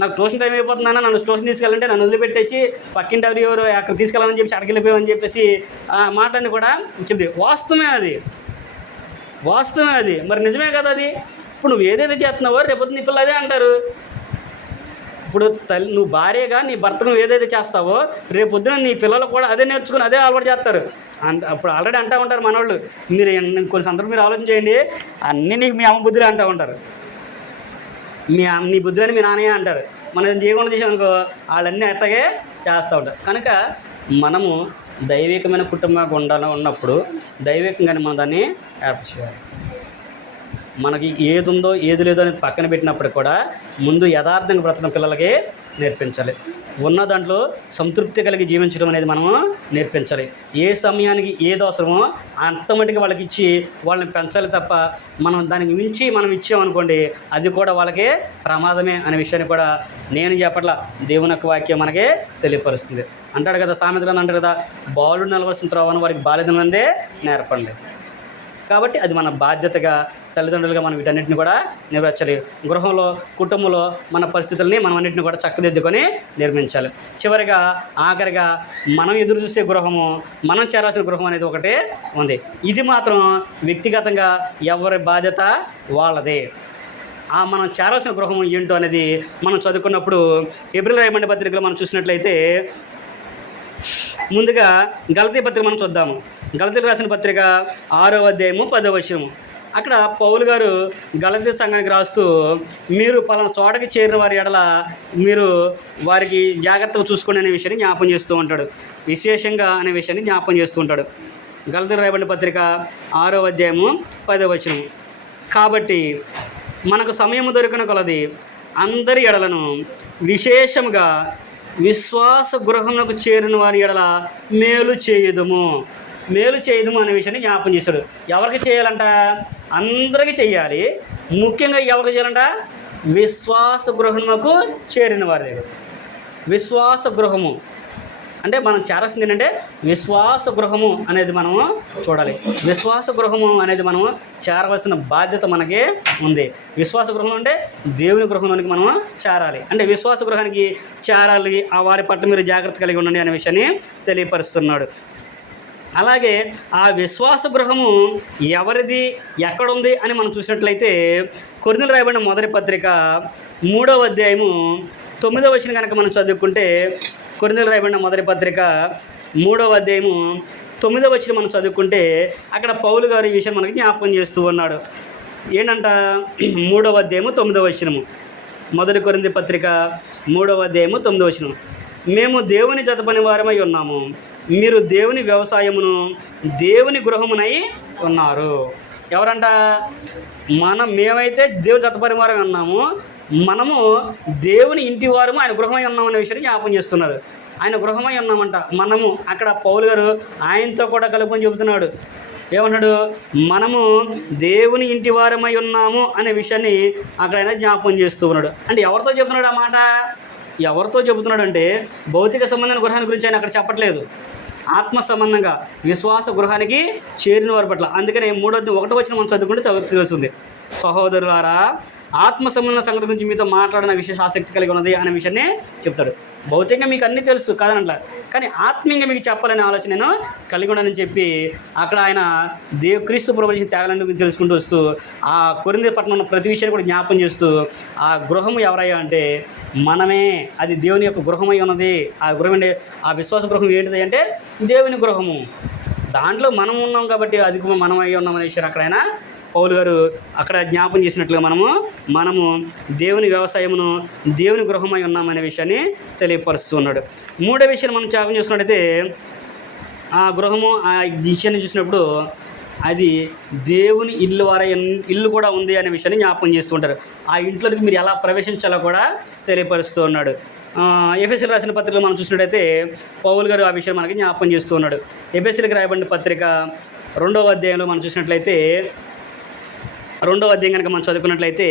నాకు ట్యూషన్ టైం అయిపోతుందన్నా, నన్ను ట్యూషన్ తీసుకెళ్ళంటే నన్ను వదిలిపెట్టేసి పక్కింటి ఎవరు అక్కడ తీసుకెళ్ళాలని చెప్పి అడగలిపోయామని చెప్పేసి మాటని కూడా చెప్తే వాస్తవమే అది. మరి నిజమే కదా అది. ఇప్పుడు నువ్వు ఏదైతే చేస్తున్నావో రేపొద్దు నీ పిల్లలు అదే అంటారు. ఇప్పుడు నువ్వు భార్యగా నీ భర్తను ఏదైతే చేస్తావో రేపొద్దున నీ పిల్లలు కూడా అదే నేర్చుకుని అదే అలవాటు చేస్తారు. అప్పుడు ఆల్రెడీ అంటూ ఉంటారు మనోళ్ళు, మీరు కొన్ని సందర్భం మీరు ఆలోచన చేయండి, అన్నీ నీకు మీ అమ్మ బుద్ధులే అంటూ ఉంటారు, నీ బుద్ధులని మీ నాన్నయ్య అంటారు. మనం చేయకుండా చేసామనుకో వాళ్ళన్నీ అట్టగే చేస్తూ ఉంటారు. కనుక మనము దైవికమైన కుటుంబంగా ఉన్నప్పుడు దైవికంగానే మనం దాన్ని ఏర్పాటు చేయాలి. మనకి ఏది ఉందో ఏది లేదో అనేది పక్కన పెట్టినప్పుడు కూడా ముందు యథార్థంగా బ్రతకడం పిల్లలకి నేర్పించాలి. ఉన్న దాంట్లో సంతృప్తి కలిగి జీవించడం అనేది మనము నేర్పించాలి. ఏ సమయానికి ఏది అవసరమో అంత మటుకు వాళ్ళకి ఇచ్చి వాళ్ళని పెంచాలి తప్ప మనం దానికి మించి మనం ఇచ్చామనుకోండి అది కూడా వాళ్ళకి ప్రమాదమే అనే విషయాన్ని కూడా నేను చెప్పట్లా, దేవుని యొక్క వాక్యం మనకి తెలియపరుస్తుంది. అంటాడు కదా, సామెతలు అంటాడు కదా, బాలుడు నిలవలసిన త్రోవను వారికి బాల్యదనందే నేర్పండి. కాబట్టి అది మన బాధ్యతగా తల్లిదండ్రులుగా మనం వీటన్నిటిని కూడా నెరవేర్చాలి. గృహంలో కుటుంబంలో మన పరిస్థితుల్ని మనం అన్నింటిని కూడా చక్కదిద్దుకొని నిర్మించాలి. చివరిగా ఆఖరిగా మనం ఎదురు చూసే గృహము, మనం చేరాల్సిన గృహం అనేది ఒకటే ఉంది. ఇది మాత్రం వ్యక్తిగతంగా ఎవరి బాధ్యత వాళ్ళదే. మనం చేరాల్సిన గృహం ఏంటో అనేది మనం చదువుకున్నప్పుడు ఏప్రిల్ రాయబడిన పత్రికలో మనం చూసినట్లయితే ముందుగా గలతీ పత్రిక మనం చూద్దాము. గలతీలకు రాసిన పత్రిక 6వ అధ్యాయము 10వ వచనము. అక్కడ పౌలు గారు గలతీ సంఘానికి రాస్తూ, మీరు పలానా చోటకి చేరిన వారి ఎడల మీరు వారికి జాగ్రత్తగా చూసుకోండి అనే విషయాన్ని జ్ఞాపం చేస్తూ ఉంటాడు. విశేషంగా అనే విషయాన్ని జ్ఞాపం చేస్తూ ఉంటాడు. గలతీలకు రాయబడిన పత్రిక 6వ అధ్యాయము 10వ వచనము. కాబట్టి మనకు సమయము దొరికిన కొలది అందరి ఎడలను విశేషముగా విశ్వాస గృహమునకు చేరిన వారి ఎడల మేలు చేయుదుము అనే విషయాన్ని జ్ఞాపం చేశాడు. ఎవరికి చేయాలంట? అందరికీ చేయాలి. ముఖ్యంగా ఎవరికి చేయాలంట? విశ్వాస గృహమునకు చేరిన వారి దగ్గర. విశ్వాస గృహము అంటే మనం చేరాల్సింది ఏంటంటే విశ్వాస గృహము అనేది మనము చూడాలి. విశ్వాస గృహము అనేది మనము చేరవలసిన బాధ్యత మనకి ఉంది. విశ్వాస గృహం అంటే దేవుని గృహంలోనికి మనము చేరాలి. అంటే విశ్వాస గృహానికి చేరాలి, ఆ వారి పట్ల మీరు జాగ్రత్త కలిగి ఉండండి అనే విషయాన్ని తెలియపరుస్తున్నాడు. అలాగే ఆ విశ్వాస గృహము ఎవరిది, ఎక్కడుంది అని మనం చూసినట్లయితే కొరింథీయులకు రాయబడిన మొదటి పత్రిక 3వ అధ్యాయము 9వ వచనం కనుక మనం చదువుకుంటే, కొరింథీయులకు రాయబడిన మొదటి పత్రిక 3వ అధ్యాయము 9వ వచనం మనం చదువుకుంటే అక్కడ పౌలు గారు ఈ విషయం మనకి జ్ఞాపకం చేస్తూ ఉన్నాడు. ఏంటంట? 3వ అధ్యాయము 9వ వచనము. మొదటి కొరింథీ పత్రిక 3వ అధ్యాయము 9వ వచనం. మేము దేవుని జతపని వారమై ఉన్నాము, మీరు దేవుని వ్యవసాయమును దేవుని గృహమునై ఉన్నారు. ఎవరంట? మేమైతే దేవుని జతపని వారమై ఉన్నాము, మనము దేవుని ఇంటి వారము ఆయన గృహమై ఉన్నాం అనే విషయాన్ని జ్ఞాపకం చేస్తున్నాడు. ఆయన గృహమై ఉన్నామంట మనము. అక్కడ పౌలు గారు ఆయనతో కూడా కలుపుకొని చెబుతున్నాడు. ఏమన్నాడు? మనము దేవుని ఇంటి వారమై ఉన్నాము అనే విషయాన్ని అక్కడ ఆయన జ్ఞాపకం చేస్తూ ఉన్నాడు. అంటే ఎవరితో చెబుతున్నాడు ఆ మాట? ఎవరితో చెబుతున్నాడు అంటే భౌతిక సంబంధమైన గృహాన్ని గురించి ఆయన అక్కడ చెప్పట్లేదు. ఆత్మ సంబంధంగా విశ్వాస గృహానికి చేరిన వారి పట్ల. అందుకని 3:1 మనం చదువుకుంటే తెలుస్తుంది. సహోదరులారా, ఆత్మ సంబంధ సంగతి గురించి మీతో మాట్లాడిన విశేష ఆసక్తి కలిగి ఉన్నది అనే విషయాన్ని చెప్తాడు. భౌతికంగా మీకు అన్నీ తెలుసు కాదనట్లా, కానీ ఆత్మీయంగా మీకు చెప్పాలనే ఆలోచన నేను కలిగి ఉన్నానని చెప్పి అక్కడ ఆయన క్రీస్తు ప్రభువు నుంచి త్యాగాలను గురించి తెలుసుకుంటూ వస్తూ ఆ కొరింథీ పట్టణంలో ఉన్న ప్రతి విషయాన్ని కూడా జ్ఞాపం చేస్తూ ఆ గృహము ఎవరయ్యా అంటే మనమే, అది దేవుని యొక్క గృహమై ఉన్నది. ఆ గృహం అంటే ఆ విశ్వాస గృహం ఏంటిది అంటే దేవుని గృహము. దాంట్లో మనం ఉన్నాం కాబట్టి అది మనం అయ్యి ఉన్నామనే విషయం అక్కడ ఆయన పౌలు గారు అక్కడ జ్ఞాపం చేసినట్లుగా మనము దేవుని వ్యవసాయమును దేవుని గృహమై ఉన్నామనే విషయాన్ని తెలియపరుస్తున్నాడు. మూడో విషయాన్ని మనం జ్ఞాపం చేస్తున్నట్టయితే ఆ గృహము ఆ విషయాన్ని చూసినప్పుడు అది దేవుని ఇల్లు కూడా ఉంది అనే విషయాన్ని జ్ఞాపకం చేస్తుంటారు. ఆ ఇంట్లోకి మీరు ఎలా ప్రవేశించాలో కూడా తెలియపరుస్తూ ఉన్నాడు. ఎఫెసీయులకు రాసిన పత్రికలో మనం చూసినట్టయితే పౌలు గారు ఆ విషయం మనకి జ్ఞాపకం చేస్తూ ఉన్నాడు. ఎఫెసీయులకు రాయబడిన పత్రిక 2వ అధ్యాయంలో మనం చూసినట్లయితే 2వ అధ్యాయం కనుక మనం చదువుకున్నట్లయితే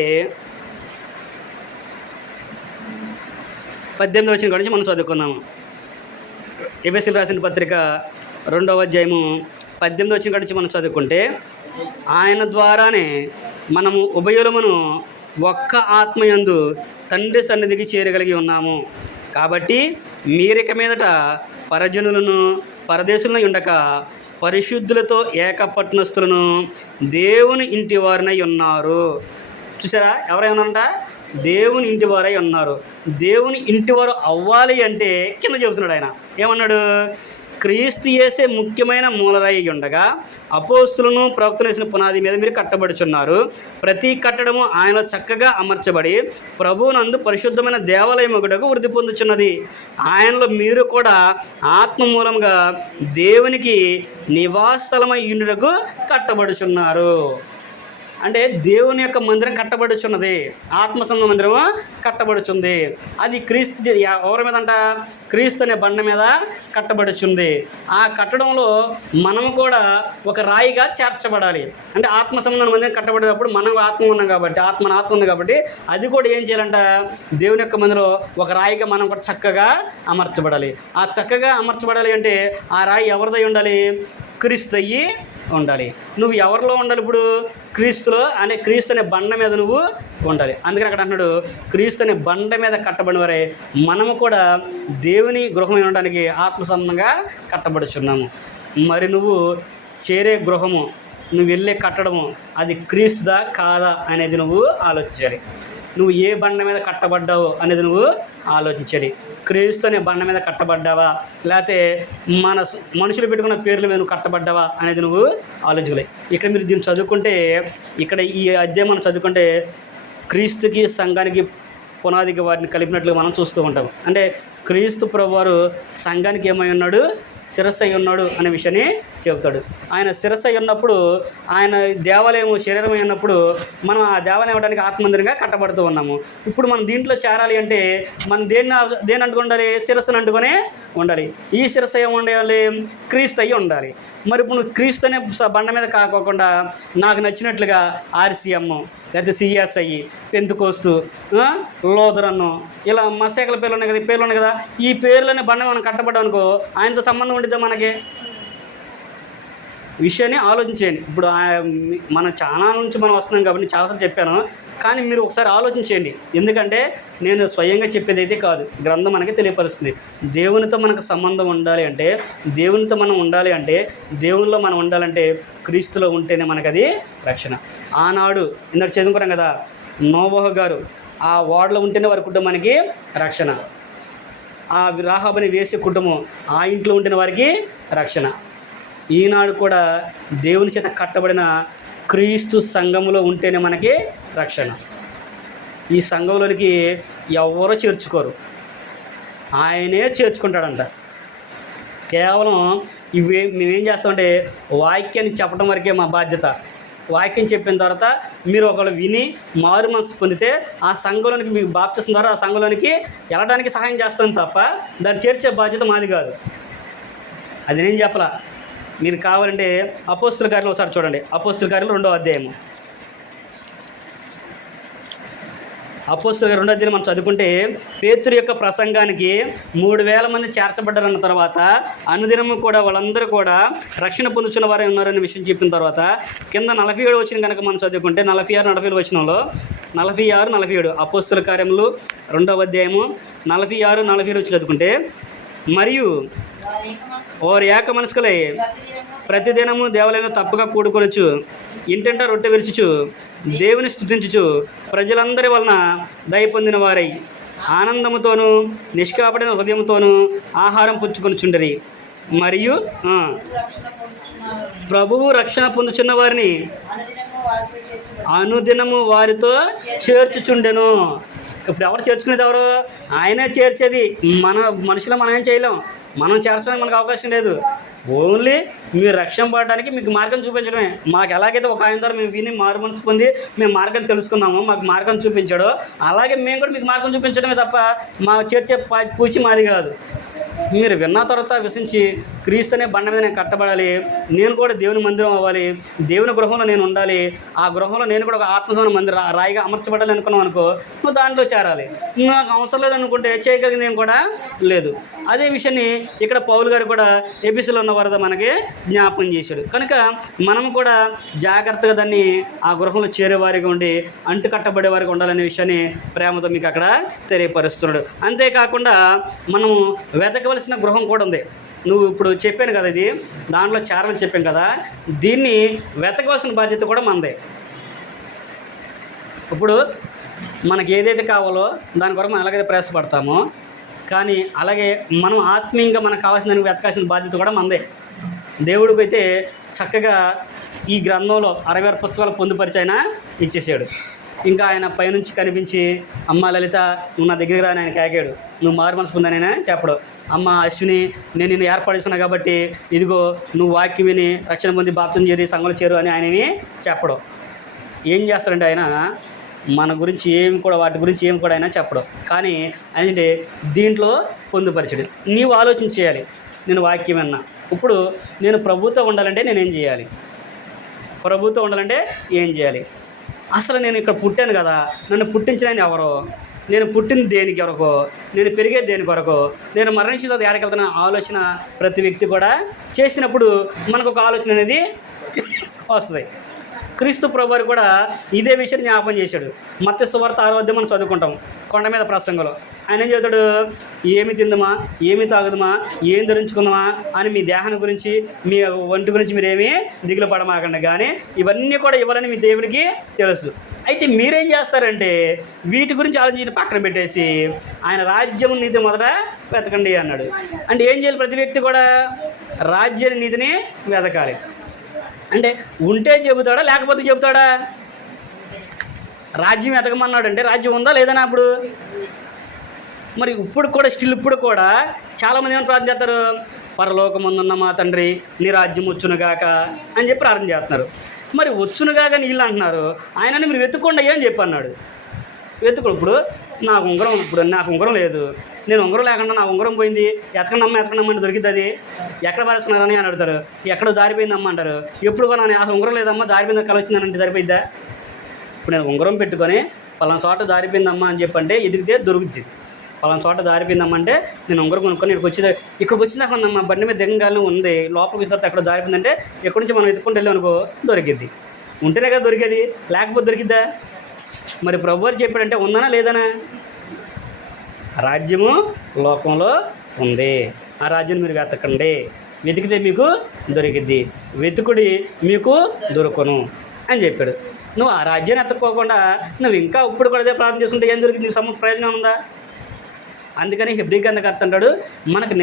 18వ వచనం నుంచి మనం చదువుకుందాము. ఎఫెసీయులకు రాసిన పత్రిక 2వ అధ్యాయము 18వ వచనం నుంచి మనం చదువుకుంటే, ఆయన ద్వారానే మనము ఉభయులమును ఒక్క ఆత్మయందు తండ్రి సన్నిధికి చేరగలిగి ఉన్నాము. కాబట్టి మీరిక మీదట పరజనులను పరదేశులను ఉండక పరిశుద్ధులతో ఏకపట్నస్తులను దేవుని ఇంటి వారినై ఉన్నారు. చూసారా, ఎవరై ఉన్నారంట? దేవుని ఇంటి వారై ఉన్నారు. దేవుని ఇంటి వారు అవ్వాలి అంటే కింద చెబుతున్నాడు ఆయన. ఏమన్నాడు? క్రీస్తు యేసే ముఖ్యమైన మూలరాయి ఉండగా అపోస్తులను ప్రవక్తలు వేసిన పునాది మీద మీరు కట్టబడుచున్నారు. ప్రతి కట్టడము ఆయన చక్కగా అమర్చబడి ప్రభువునందు పరిశుద్ధమైన దేవాలయముగుటకు వృద్ధి పొందుచున్నది. ఆయనలో మీరు కూడా ఆత్మ మూలంగా దేవునికి నివాసస్థలమై ఉండుటకు కట్టబడుచున్నారు. అంటే దేవుని యొక్క మందిరం కట్టబడుచున్నది, ఆత్మ సంబంధ మందిరము కట్టబడుచుంది. అది క్రీస్తు ఎవరి మీద అంట? క్రీస్తు అనే బండ మీద కట్టబడుచుంది. ఆ కట్టడంలో మనము కూడా ఒక రాయిగా చేర్చబడాలి. అంటే ఆత్మ సంబంధ మందిరం కట్టబడేటప్పుడు మనం ఆత్మ ఉన్నాం కాబట్టి, ఆత్మ ఉంది కాబట్టి అది కూడా ఏం చేయాలంట? దేవుని యొక్క మందిరంలో ఒక రాయిగా మనం కూడా చక్కగా అమర్చబడాలి. ఆ చక్కగా అమర్చబడాలి అంటే ఆ రాయి ఎవరిదై ఉండాలి? క్రీస్తు అయ్యి ఉండాలి. నువ్వు ఎవరిలో ఉండాలి? ఇప్పుడు క్రీస్తులో అనే క్రీస్తు అనే బండ మీద నువ్వు ఉండాలి. అందుకని అక్కడ అన్నాడు, క్రీస్తు అనే బండ మీద కట్టబడిన వారే మనము కూడా దేవుని గృహం ఉండడానికి ఆత్మ సంబంధంగా కట్టబడుచున్నాము. మరి నువ్వు చేరే గృహము, నువ్వు వెళ్ళే కట్టడము అది క్రీస్తుదా కాదా అనేది నువ్వు ఆలోచించాలి. నువ్వు ఏ బండ మీద కట్టబడ్డావు అనేది నువ్వు ఆలోచించాలి. క్రీస్తు అనే బండ మీద కట్టబడ్డావా, లేకపోతే మనుషులు పెట్టుకున్న పేర్ల మీద నువ్వు కట్టబడ్డావా అనేది నువ్వు ఆలోచించాలి. ఇక్కడ మీరు దీన్ని చదువుకుంటే, ఇక్కడ ఈ అధ్యాయం మనం చదువుకుంటే క్రీస్తుకి సంఘానికి పునాదికి వారిని కలిపినట్లుగా మనం చూస్తూ ఉంటాం. అంటే క్రీస్తు ప్రభువారు సంఘానికి ఏమై ఉన్నాడు? శిరస్సు అయి ఉన్నాడు అనే విషయాన్ని చెబుతాడు. ఆయన శిరస్సు అయి ఉన్నప్పుడు, ఆయన దేవాలయం శరీరం అయినప్పుడు మనం ఆ దేవాలయం అవ్వడానికి ఆత్మందిరంగా కట్టబడుతూ ఉన్నాము. ఇప్పుడు మనం దీంట్లో చేరాలి అంటే మనం దేన్ని అంటుకుండాలి? శిరస్సును అంటుకొనే ఉండాలి. ఈ శిరస్సు ఏమి ఉండాలి? క్రీస్తు అయ్యి ఉండాలి. మరి ఇప్పుడు క్రీస్తు అనే బండ మీద కాకోకుండా నాకు నచ్చినట్లుగా RCM లేకపోతే CSI, పెంతుకోస్తు, లోదరన్ను, ఇలా మసేకల పేర్లు ఉన్నాయి కదా, ఈ పేర్లనే బండ మనం కట్టబడ్డాం అనుకో, ఆయనతో సంబంధం ఉండిద్దా మనకి? విషయాన్ని ఆలోచించేయండి. ఇప్పుడు మన చాలా నుంచి మనం వస్తున్నాం కాబట్టి చాలాసార్లు చెప్పాను, కానీ మీరు ఒకసారి ఆలోచించేయండి. ఎందుకంటే నేను స్వయంగా చెప్పేది అయితే కాదు, గ్రంథం మనకి తెలియపరుస్తుంది. దేవునితో మనకు సంబంధం ఉండాలి అంటే, దేవునితో మనం ఉండాలి అంటే, దేవునిలో మనం ఉండాలంటే క్రీస్తులో ఉంటేనే మనకు అది రక్షణ. ఆనాడు ఇందాక చదువుకున్నాం కదా, నోవహు గారు ఆ ఓడలో ఉంటేనే వారి కుటుంబానికి రక్షణ. ఆ రాహాబుని వేసే కుటుంబం ఆ ఇంట్లో ఉండిన వారికి రక్షణ. ఈనాడు కూడా దేవుని చేత కట్టబడిన క్రీస్తు సంఘములో ఉంటేనే మనకి రక్షణ. ఈ సంఘంలోనికి ఎవరో చేర్చుకోరు, ఆయనే చేర్చుకుంటాడంట. కేవలం మేమేం చేస్తామంటే వాక్యాన్ని చెప్పడం వరకే మా బాధ్యత. వాక్యం చెప్పిన తర్వాత మీరు ఒకళ్ళు విని మారు మనసు పొందితే ఆ సంఘంలోనికి మీకు బాప్తిసం ద్వారా ఆ సంఘంలోనికి వెళ్ళడానికి సహాయం చేస్తాను తప్ప దాన్ని చేర్చే బాధ్యత మాది కాదు. అది నేను చెప్పలా. మీరు కావాలంటే అపోస్తుల కార్యాలు ఒకసారి చూడండి. అపోస్తుల కార్యాలు 2వ అధ్యాయము అపోస్తలుల 2వ అధ్యాయం మనం చదువుకుంటే పేతురు యొక్క ప్రసంగానికి 3,000 మంది చేర్చబడ్డారన్న తర్వాత అనుదినము కూడా వాళ్ళందరూ కూడా రక్షణ పొందుతున్న వారే ఉన్నారనే విషయం చెప్పిన తర్వాత కింద 47 వచ్చిన కనుక మనం చదువుకుంటే 46-47 వచనంలో 46-47 అపోస్తలుల కార్యములు 2వ అధ్యాయము 46-47 వచ్చి చదువుకుంటే మరియు వారు ఏక మనస్కులై ప్రతిదినము దేవాలయంలో తప్పగా కూడుకొనొచ్చు ఇంటింట రొట్టె విరుచుచు దేవుని స్తుతించుచు ప్రజలందరి వలన దయ పొందిన వారై ఆనందముతోనూ నిష్కాపడిన హృదయంతోనూ ఆహారం పుచ్చుకొనుచుండరి మరియు ప్రభువు రక్షణ పొందుచున్న వారిని అనుదినము వారితో చేర్చుచుండెను. ఇప్పుడు ఎవరు చేర్చుకునేది? ఎవరు? ఆయనే చేర్చేది. మనుషులు మనం ఏం చేయలేం. మనం చేర్చడానికి మనకు అవకాశం లేదు. ఓన్లీ మీరు రక్షణ పడడానికి మీకు మార్గం చూపించడమే. మాకు ఎలాగైతే ఒక ఆయన ద్వారా మేము విని మారు మనసు పొంది మేము మార్గం తెలుసుకున్నాము, మాకు మార్గం చూపించాడో అలాగే మేము కూడా మీకు మార్గం చూపించడమే తప్ప మా చేర్చే పూచి మాది కాదు. మీరు విన్న తర్వాత విసించి క్రీస్తునే బండ మీద నేను కట్టబడాలి, నేను కూడా దేవుని మందిరం అవ్వాలి, దేవుని గృహంలో నేను ఉండాలి, ఆ గృహంలో నేను కూడా ఒక ఆత్మసౌన మందిరం రాయిగా అమర్చబడాలి అనుకున్నాం అనుకో, నువ్వు దాంట్లో చేరాలి. నాకు అవసరం లేదు అనుకుంటే చేయగలిగింది ఏం కూడా లేదు. అదే విషయాన్ని ఇక్కడ పౌలు గారు కూడా ఎపిసోడ్లో ఉన్న వరద మనకి జ్ఞాపకం చేశాడు. కనుక మనం కూడా జాగ్రత్తగా దాన్ని ఆ గృహంలో చేరేవారిగా ఉండి అంటు కట్టబడే వారికి ఉండాలనే విషయాన్ని ప్రేమతో మీకు అక్కడ తెలియపరుస్తున్నాడు. అంతేకాకుండా మనము వెతకవలసిన గృహం కూడా ఉంది. నువ్వు ఇప్పుడు చెప్పాను కదా, ఇది దాంట్లో చేరాలని చెప్పాను కదా, దీన్ని వెతకవలసిన బాధ్యత కూడా మనదే. ఇప్పుడు మనకి ఏదైతే కావాలో దాని కొరకు మనం ఎలాగైతే ప్రయాసపడతామో, కానీ అలాగే మనం ఆత్మీయంగా మనకు కావాల్సిన దానికి వెతకాల్సిన బాధ్యత కూడా మనదే. దేవుడికి అయితే చక్కగా ఈ గ్రంథంలో 66 పుస్తకాలు పొందుపరిచి ఆయన ఇచ్చేసాడు. ఇంకా ఆయన పైనుంచి కనిపించి అమ్మ లలిత నువ్వు నా దగ్గరికి రాని ఆయన కేకాడు, నువ్వు మారు మనసు పొందానైనా చెప్పడు. అమ్మ అశ్విని నేను నిన్ను ఏర్పడుచున్నా కాబట్టి ఇదిగో నువ్వు వాక్యం విని రక్షణ పొంది బాప్తిజం చేరి సంఘంలో చేరు అని ఆయనని చెప్పడం. ఏం చేస్తారంటే ఆయన మన గురించి ఏమి కూడా వాటి గురించి ఏమి కూడా ఆయన చెప్పడం. కానీ అంటే దీంట్లో పొందుపరచడు. నీవు ఆలోచన చేయాలి. నేను వాక్యం విన్నా, ఇప్పుడు నేను ప్రభుతో ఉండాలంటే నేనేం చేయాలి? ప్రభుతో ఉండాలంటే ఏం చేయాలి? అసలు నేను ఇక్కడ పుట్టాను కదా, నన్ను పుట్టించిన ఆయన ఎవరో, నేను పుట్టింది దేనికి కొరకో, నేను పెరిగేది దేని కొరకో, నేను మరణించిన తర్వాత ఏడకి వెళ్తున్న ఆలోచన ప్రతి వ్యక్తి కూడా చేసినప్పుడు మనకు ఒక ఆలోచన అనేది వస్తుంది. క్రీస్తు ప్రభువారు కూడా ఇదే విషయం జ్ఞాపకం చేశాడు. మత్తయి సువార్త 6వ అధ్యాయం మనం చదువుకుంటాం. కొండ మీద ప్రసంగంలో ఆయన ఏం చెబుతాడు? ఏమి తిందమా, ఏమి తాగుదమా, ఏం ధరించుకుందామా అని మీ దేహాన్ని గురించి మీ ఒంటి గురించి మీరేమీ దిగులు పడమాకండి, కానీ ఇవన్నీ కూడా ఇవ్వాలని మీ దేవుడికి తెలుసు. అయితే మీరేం చేస్తారంటే వీటి గురించి ఆలోచించి పక్కన పెట్టేసి ఆయన రాజ్యం నీతి మొదట వెతకండి అన్నాడు. అంటే ఏం చేయాలి? ప్రతి వ్యక్తి కూడా రాజ్యాన్ని నీతిని వెతకాలి. అంటే ఉంటే చెబుతాడా లేకపోతే చెబుతాడా? రాజ్యం వెతకమన్నాడు అంటే రాజ్యం ఉందా లేదని అప్పుడు మరి ఇప్పుడు కూడా చాలామంది ఏమైనా ప్రార్థన చేస్తారు? పరలోకమందున్న మా తండ్రి నీ రాజ్యం వచ్చునుగాక అని చెప్పి ప్రార్థన చేస్తున్నారు. మరి వచ్చునుగాక నీళ్ళు అంటున్నారు, ఆయనని మీరు వెతుక్కోండి అయ్యా అని చెప్పి అన్నాడు. ఇప్పుడు నాకు ఉంగరం లేదు, నేను ఉంగరం లేకుండా నా ఉంగరం పోయింది, ఎతకండమ్మని దొరికింది, అది ఎక్కడ పారేసుకున్నారని అని అడుగుతారు. ఎక్కడో జారిపోయిందమ్మ అంటారు. ఎప్పుడు కొన్నాను అసలు ఉంగరం లేదమ్మా, జారిపోయింది కల వచ్చిందనంటే సరిపోయిద్దా? ఇప్పుడు నేను ఉంగరం పెట్టుకొని పలానా చోట జారిపోయిందమ్మా అని చెప్పంటే ఎదిగితే దొరుకుతుంది. పలానా చోట జారిపోయిందమ్మా అంటే నేను ఉంగరం కొనుక్కొని ఇక్కడికి వచ్చిందాక ఉందమ్మా, బండి మీద దిగంగానే ఉంది, లోపలికి తర్వాత ఎక్కడ జారిపోయిందంటే ఎక్కడి నుంచి మనం ఎత్తుకుంటూ వెళ్ళాం అనుకో దొరికిద్ది. ఉంటేనే కదా దొరికేది, లేకపోతే దొరికిద్దా? మరి ప్రభువారు చెప్పాడంటే ఉందనా లేదనా? రాజ్యము లోకంలో ఉంది, ఆ రాజ్యాన్ని మీరు వెతకండి, వెతికితే మీకు దొరికిద్ది, వెతుకుడి మీకు దొరకను అని చెప్పాడు. నువ్వు ఆ రాజ్యాన్ని ఎత్తుకోకుండా నువ్వు ఇంకా ఇప్పుడు కూడా అదే ప్రార్థన చేసుకుంటే ఏం దొరికింది? నీకు ప్రయోజనం ఉందా? అందుకని హెబ్రీ గ్రంథకర్త అంటాడు మనకు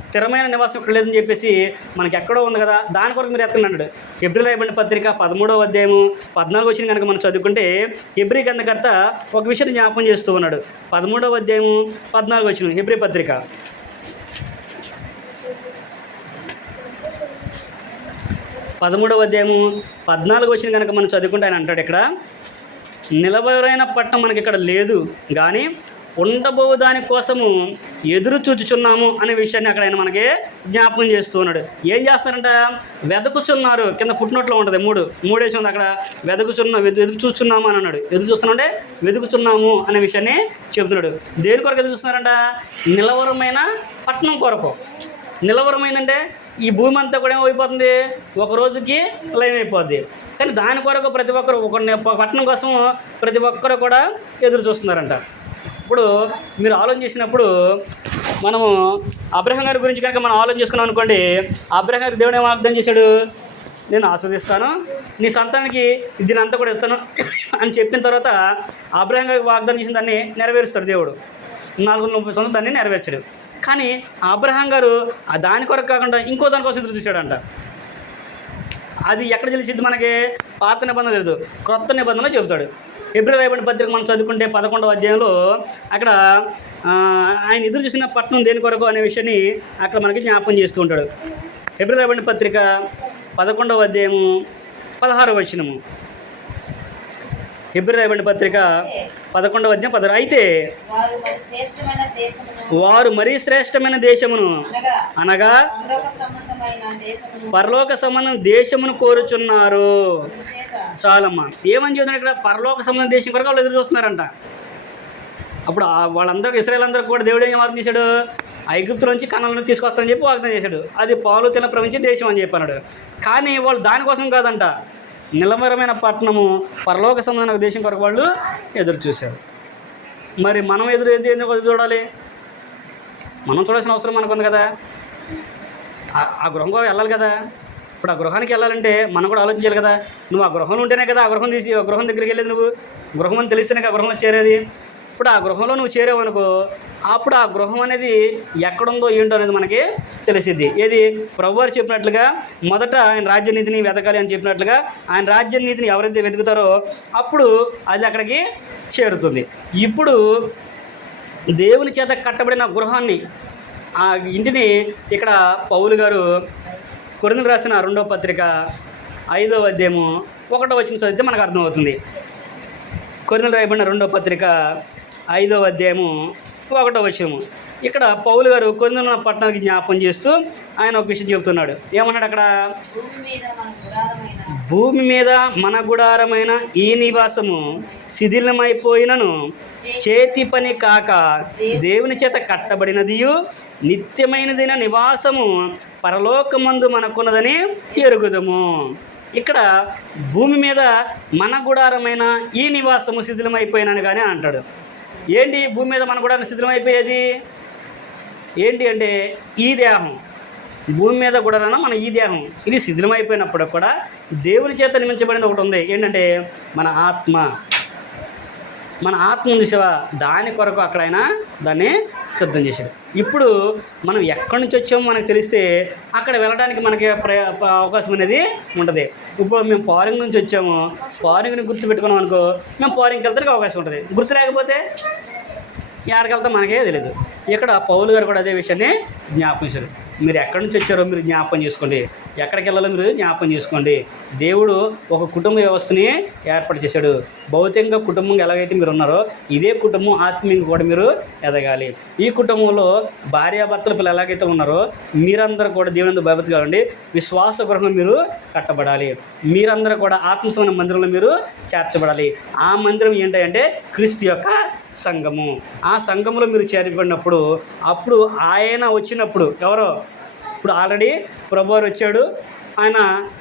స్థిరమైన నివాసం ఇక్కడ లేదని చెప్పేసి మనకి ఎక్కడో ఉంది కదా, దాని కొరకు మీరు ఎత్తకండి అన్నాడు. హెబ్రీలో రాయబడిన పత్రిక 13వ అధ్యాయము 14 వచ్చిన కనుక మనం చదువుకుంటే హెబ్రీ గ్రంథకర్త ఒక విషయం జ్ఞాపకం చేస్తూ ఉన్నాడు. 13వ అధ్యాయము 14 వచ్చిన హెబ్రీ పత్రిక 13వ అధ్యాయము 14 వచ్చిన కనుక మనం చదువుకుంటే ఆయన అంటాడు ఇక్కడ, నిలబరైన పట్టణం మనకి ఇక్కడ లేదు, కానీ ఉండబో దాని కోసము ఎదురు చూచుచున్నాము అనే విషయాన్ని అక్కడ ఆయన మనకి జ్ఞాపకం చేస్తూ ఉన్నాడు. ఏం చేస్తున్నారంట? వెదకుచున్నారు. కింద ఫుట్నోట్లో ఉంటుంది, మూడేసి ఉంది అక్కడ. ఎదురు చూస్తున్నాము అని అన్నాడు. ఎదురు చూస్తున్నామంటే వెతుకుచున్నాము అనే విషయాన్ని చెబుతున్నాడు. దేని కొరకు ఎదురు చూస్తున్నారంట? నిలవరమైన పట్టణం కొరకు. నిలవరమైందంటే ఈ భూమి అంతా కూడా ఏమైపోతుంది, ఒక రోజుకి లయమైపోద్ది. కానీ దాని కొరకు ప్రతి ఒక్కరు ఒక పట్టణం కోసం ప్రతి ఒక్కరు కూడా ఎదురు చూస్తున్నారంట. ఇప్పుడు మీరు ఆలోచన చేసినప్పుడు మనము అబ్రహాం గారి గురించి కనుక మనం ఆలోచన చేసుకున్నాం అనుకోండి, అబ్రహాం గారికి దేవుడు ఏం వాగ్దానం చేశాడు? నేను ఆస్వాదిస్తాను, నీ సంతానానికి దీని అంతా కూడా ఇస్తాను అని చెప్పిన తర్వాత అబ్రహాం గారికి వాగ్దానం చేసిన దాన్ని నెరవేరుస్తాడు దేవుడు. 430 సంవత్సరాలు దాన్ని నెరవేర్చాడు. కానీ అబ్రహాం గారు దాని కొరకు కాకుండా ఇంకో దానికోసం ఎదురు చూశాడంట. అది ఎక్కడ తెలిసిద్ది మనకి? పాత నిబంధన తెలియదు, క్రొత్త నిబంధనలో చెబుతాడు. హెబ్రీ రాయబడిన పత్రిక మనం చదువుకుంటే 11వ అధ్యాయంలో అక్కడ ఆయన ఎదురు చూసిన పట్టణం దేని కొరకు అనే విషయాన్ని అక్కడ మనకి జ్ఞాపకం చేస్తూ ఉంటాడు. హెబ్రీ రాయబడిన పత్రిక 11వ అధ్యాయము 16వ వచనము. హెబ్రీ రాయబడిన పత్రిక 11వ అధ్యాయం 16. అయితే వారు మరీ శ్రేష్టమైన దేశమును అనగా పరలోక సంబంధం దేశమును కోరుచున్నారు. చాలమ్మా, ఏమని చెబుతున్నారు ఇక్కడ? పరలోక సంబంధం దేశం కొరకు వాళ్ళు ఎదురు చూస్తున్నారంట. అప్పుడు వాళ్ళందరికీ, ఇశ్రాయేలందరికీ కూడా దేవుడు ఏం వాగ్దానం చేశాడు? ఐగుప్తులోంచి కనాలను తీసుకొస్తానని చెప్పి వాగ్దానం చేశాడు. అది పాలు తిన ప్రవహించే దేశం అని చెప్పన్నాడు. కానీ వాళ్ళు దానికోసం కాదంట, నిలవరమైన పట్టణము పరలోక సంబంధమైన దేశం కొరకు వాళ్ళు ఎదురు చూశారు. మరి మనం ఎందుకు చూడాలి? మనం చూడాల్సిన అవసరం మనకు ఉంది కదా. ఆ గృహం కూడా వెళ్ళాలి కదా. ఇప్పుడు ఆ గృహానికి వెళ్ళాలంటే మనం కూడా ఆలోచించాలి కదా. నువ్వు ఆ గృహంలో ఉంటేనే కదా ఆ గృహం తీసి ఆ గృహం దగ్గరికి వెళ్ళేది. నువ్వు గృహం అని తెలిస్తేనే ఆ గృహంలో చేరేది. ఇప్పుడు ఆ గృహంలో నువ్వు చేరావనుకో, అప్పుడు ఆ గృహం అనేది ఎక్కడుందో ఏంటో అనేది మనకి తెలిసిద్ది. ఏది? ప్రభువారు చెప్పినట్లుగా మొదట ఆయన రాజ్యనీతిని వెతకాలి అని చెప్పినట్లుగా ఆయన రాజ్యనీతిని ఎవరైతే వెతుకుతారో అప్పుడు అది అక్కడికి చేరుతుంది. ఇప్పుడు దేవుని చేత కట్టబడిన గృహాన్ని, ఆ ఇంటిని ఇక్కడ పౌలు గారు కొరింథీయులకు రాసిన 2వ పత్రిక 5వ అధ్యాయము 1వ వచనం చదివితే మనకు అర్థమవుతుంది. కొరింథీయులకు రాయబడిన 2వ పత్రిక 5వ అధ్యాయము 1వ వచనము. ఇక్కడ పౌలు గారు కొరింథీ పట్టణానికి జ్ఞాపకం చేస్తూ ఆయన ఒక విషయం చెబుతున్నాడు. ఏమన్నాడు అక్కడ? భూమి మీద మన గుడారమైన ఈ నివాసము శిథిలమైపోయినను చేతి పని కాక దేవుని చేత కట్టబడినదియు నిత్యమైనదైన నివాసము పరలోకమందు మనకున్నదని ఎరుగుదము. ఇక్కడ భూమి మీద మన గుడారమైన ఈ నివాసము శిథిలమైపోయినని కానీ అంటాడు. ఏంటి భూమి మీద మన గుడారం శిథిలమైపోయేది? ఏంటి అంటే ఈ దేహం. భూమి మీద గుడారాన మన ఈ దేహం ఇది శిథిలమైపోయినప్పుడు కూడా దేవుని చేత నియమించబడినది ఒకటి ఉంది. ఏంటంటే మన ఆత్మ. మన ఆత్మ ఉంది శివ, దాని కొరకు అక్కడ ఆయన దాన్ని సిద్ధం చేశాడు. ఇప్పుడు మనం ఎక్కడి నుంచి వచ్చామో మనకు తెలిస్తే అక్కడ వెళ్ళడానికి మనకి అవకాశం అనేది ఉంటుంది. ఇప్పుడు మేము ఫారిన్ నుంచి వచ్చాము, ఫారిన్ని గుర్తు పెట్టుకున్నాం అనుకో, మేము ఫారిన్కి వెళ్తానికి అవకాశం ఉంటుంది. గుర్తు లేకపోతే ఎక్కడికి వెళ్తాం మనకే తెలియదు. ఇక్కడ పౌలు గారు కూడా అదే విషయాన్ని జ్ఞాపకించారు. మీరు ఎక్కడి నుంచి వచ్చారో మీరు జ్ఞాపకం చేసుకోండి, ఎక్కడికి వెళ్ళాలో మీరు జ్ఞాపకం చేసుకోండి. దేవుడు ఒక కుటుంబ వ్యవస్థని ఏర్పాటు చేశాడు. భౌతికంగా కుటుంబంగా ఎలాగైతే మీరు ఉన్నారో ఇదే కుటుంబం ఆత్మీయంగా కూడా మీరు ఎదగాలి. ఈ కుటుంబంలో భార్యాభర్తల పిల్లలు ఎలాగైతే ఉన్నారో మీరందరూ కూడా దేవుని భయభక్తి కావండి. విశ్వాస గృహంలో మీరు కట్టబడాలి. మీరందరూ కూడా ఆత్మసమైన మందిరంలో మీరు చేర్చబడాలి. ఆ మందిరం ఏంటంటే క్రీస్తు యొక్క సంఘము. ఆ సంఘంలో మీరు చేర్చబడినప్పుడు అప్పుడు ఆయన వచ్చినప్పుడు ఎవరో ఇప్పుడు ఆల్రెడీ ప్రభువారు వచ్చాడు, ఆయన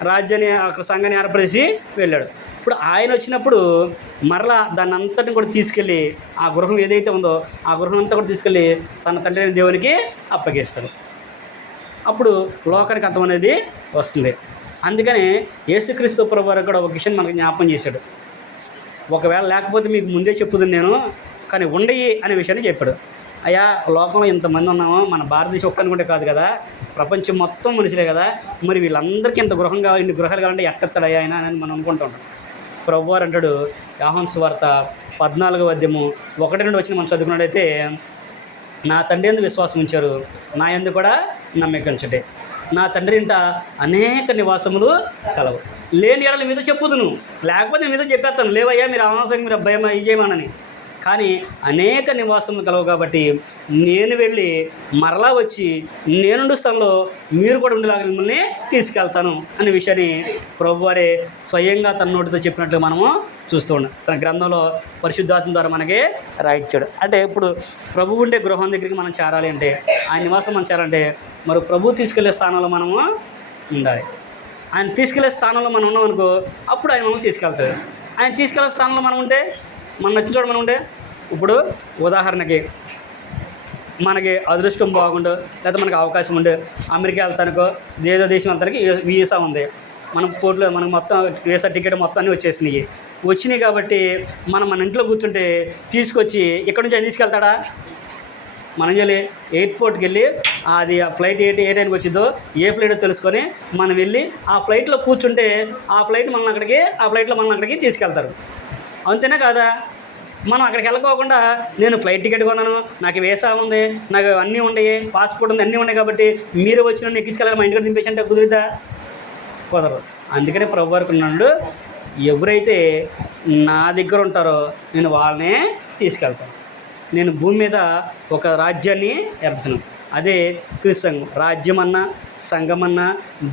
రాజ్యాన్ని అక్కడ సంఘాన్ని ఏర్పరిచి వెళ్ళాడు. ఇప్పుడు ఆయన వచ్చినప్పుడు మరలా దాన్ని అంతటిని కూడా తీసుకెళ్ళి ఆ గృహం ఏదైతే ఉందో ఆ గృహం అంతా కూడా తీసుకెళ్ళి తన తండ్రి దేవునికి అప్పగిస్తాడు. అప్పుడు లోకానికి అర్థం అనేది వస్తుంది. అందుకని యేసుక్రీస్తు ప్రభువారు కూడా ఒక విషయం మనకు జ్ఞాపకం చేశాడు. ఒకవేళ లేకపోతే మీకు ముందే చెప్పుతుంది నేను, కానీ ఉండయి అనే విషయాన్ని చెప్పాడు. అయ్యా, లోకంలో ఇంతమంది ఉన్నామో మన భారతదేశం ఒక్కనుకుంటే కాదు కదా, ప్రపంచం మొత్తం మనుషులే కదా, మరి వీళ్ళందరికీ ఇంత గృహం కావాలి, ఇన్ని గృహాలు కావాలంటే ఎట్టెత్తాడయ్యా ఆయన అని మనం అనుకుంటూ ఉంటాం. ప్రభువారు అంటాడు యోహాను సువార్త 14వ అధ్యాయము 1-2 వచ్చిన మనం చదువుకున్నట్టయితే, నా తండ్రి యందు విశ్వాసం ఉంచారు, నా యందు కూడా నమ్మకం ఉంచండి. నా తండ్రి ఇంట అనేక నివాసములు కలవు. లేని ఏళ్ళ మీద చెప్పుదును, లేకపోతే మీద చెప్పేస్తాను, లేవయ్యా మీరు అనవసరంగా మీరు భయం ఇది చేయమనని. కానీ అనేక నివాసములు కలవు కాబట్టి నేను వెళ్ళి మరలా వచ్చి నేనుండు స్థలంలో మీరు కూడా ఉండేలాగా మిమ్మల్ని తీసుకెళ్తాను అనే విషయాన్ని ప్రభువారే స్వయంగా తన నోటితో చెప్పినట్లు మనము చూస్తూ ఉన్నాం. తన గ్రంథంలో పరిశుద్ధాత్మ ద్వారా మనకి రాయించాడు. అంటే ఇప్పుడు ప్రభు ఉండే గృహం దగ్గరికి మనం చేరాలి అంటే, ఆయన నివాసం మనం చేరాలంటే మరి ప్రభు తీసుకెళ్లే స్థానంలో మనము ఉండాలి. ఆయన తీసుకెళ్లే స్థానంలో మనం ఉన్నాం అనుకో, అప్పుడు ఆయన మనల్ని తీసుకెళ్తాడు. ఆయన తీసుకెళ్లే స్థానంలో మనం ఉంటే, మనం నచ్చిన చోట మనం ఉంటే, ఇప్పుడు ఉదాహరణకి మనకి అదృష్టం బాగుండు, లేదా మనకు అవకాశం ఉండే అమెరికా వెళ్తానికో ఏదో దేశం వెళ్తానికి వీసా ఉంది, మనం ఫోటోలో మనకు మొత్తం వీసా టికెట్ మొత్తం అన్నీ వచ్చినాయి కాబట్టి మనం మన ఇంట్లో కూర్చుంటే తీసుకొచ్చి ఇక్కడ నుంచి ఆయన తీసుకెళ్తాడా? మనం వెళ్ళి ఎయిర్పోర్ట్కి వెళ్ళి అది ఆ ఫ్లైట్ ఏ టైంకి వచ్చిందో ఏ ఫ్లైట్ తెలుసుకొని మనం వెళ్ళి ఆ ఫ్లైట్లో కూర్చుంటే ఆ ఫ్లైట్లో మనల్ని అక్కడికి తీసుకెళ్తారు. అంతేనా కాదా? మనం అక్కడికి వెళ్ళకోకుండా నేను ఫ్లైట్ టికెట్ కొన్నాను, నాకు వీసా ఉంది, నాకు అన్నీ ఉన్నాయి, పాస్పోర్ట్ ఉంది, అన్నీ ఉన్నాయి కాబట్టి మీరు వచ్చిన నేను ఎక్కించుకెళ్ళాలి, మా ఇంటికి దింపేసి అంటే కుదిరిద్దా? కుదరదు. అందుకనే ప్రభు వారికి ఉన్నాడు, ఎవరైతే నా దగ్గర ఉంటారో నేను వాళ్ళనే తీసుకెళ్తాను. నేను భూమి మీద ఒక రాజ్యాన్ని ఏర్పరచను. అదే క్రీస్తు సంఘం. రాజ్యం అన్నా, సంఘం అన్నా,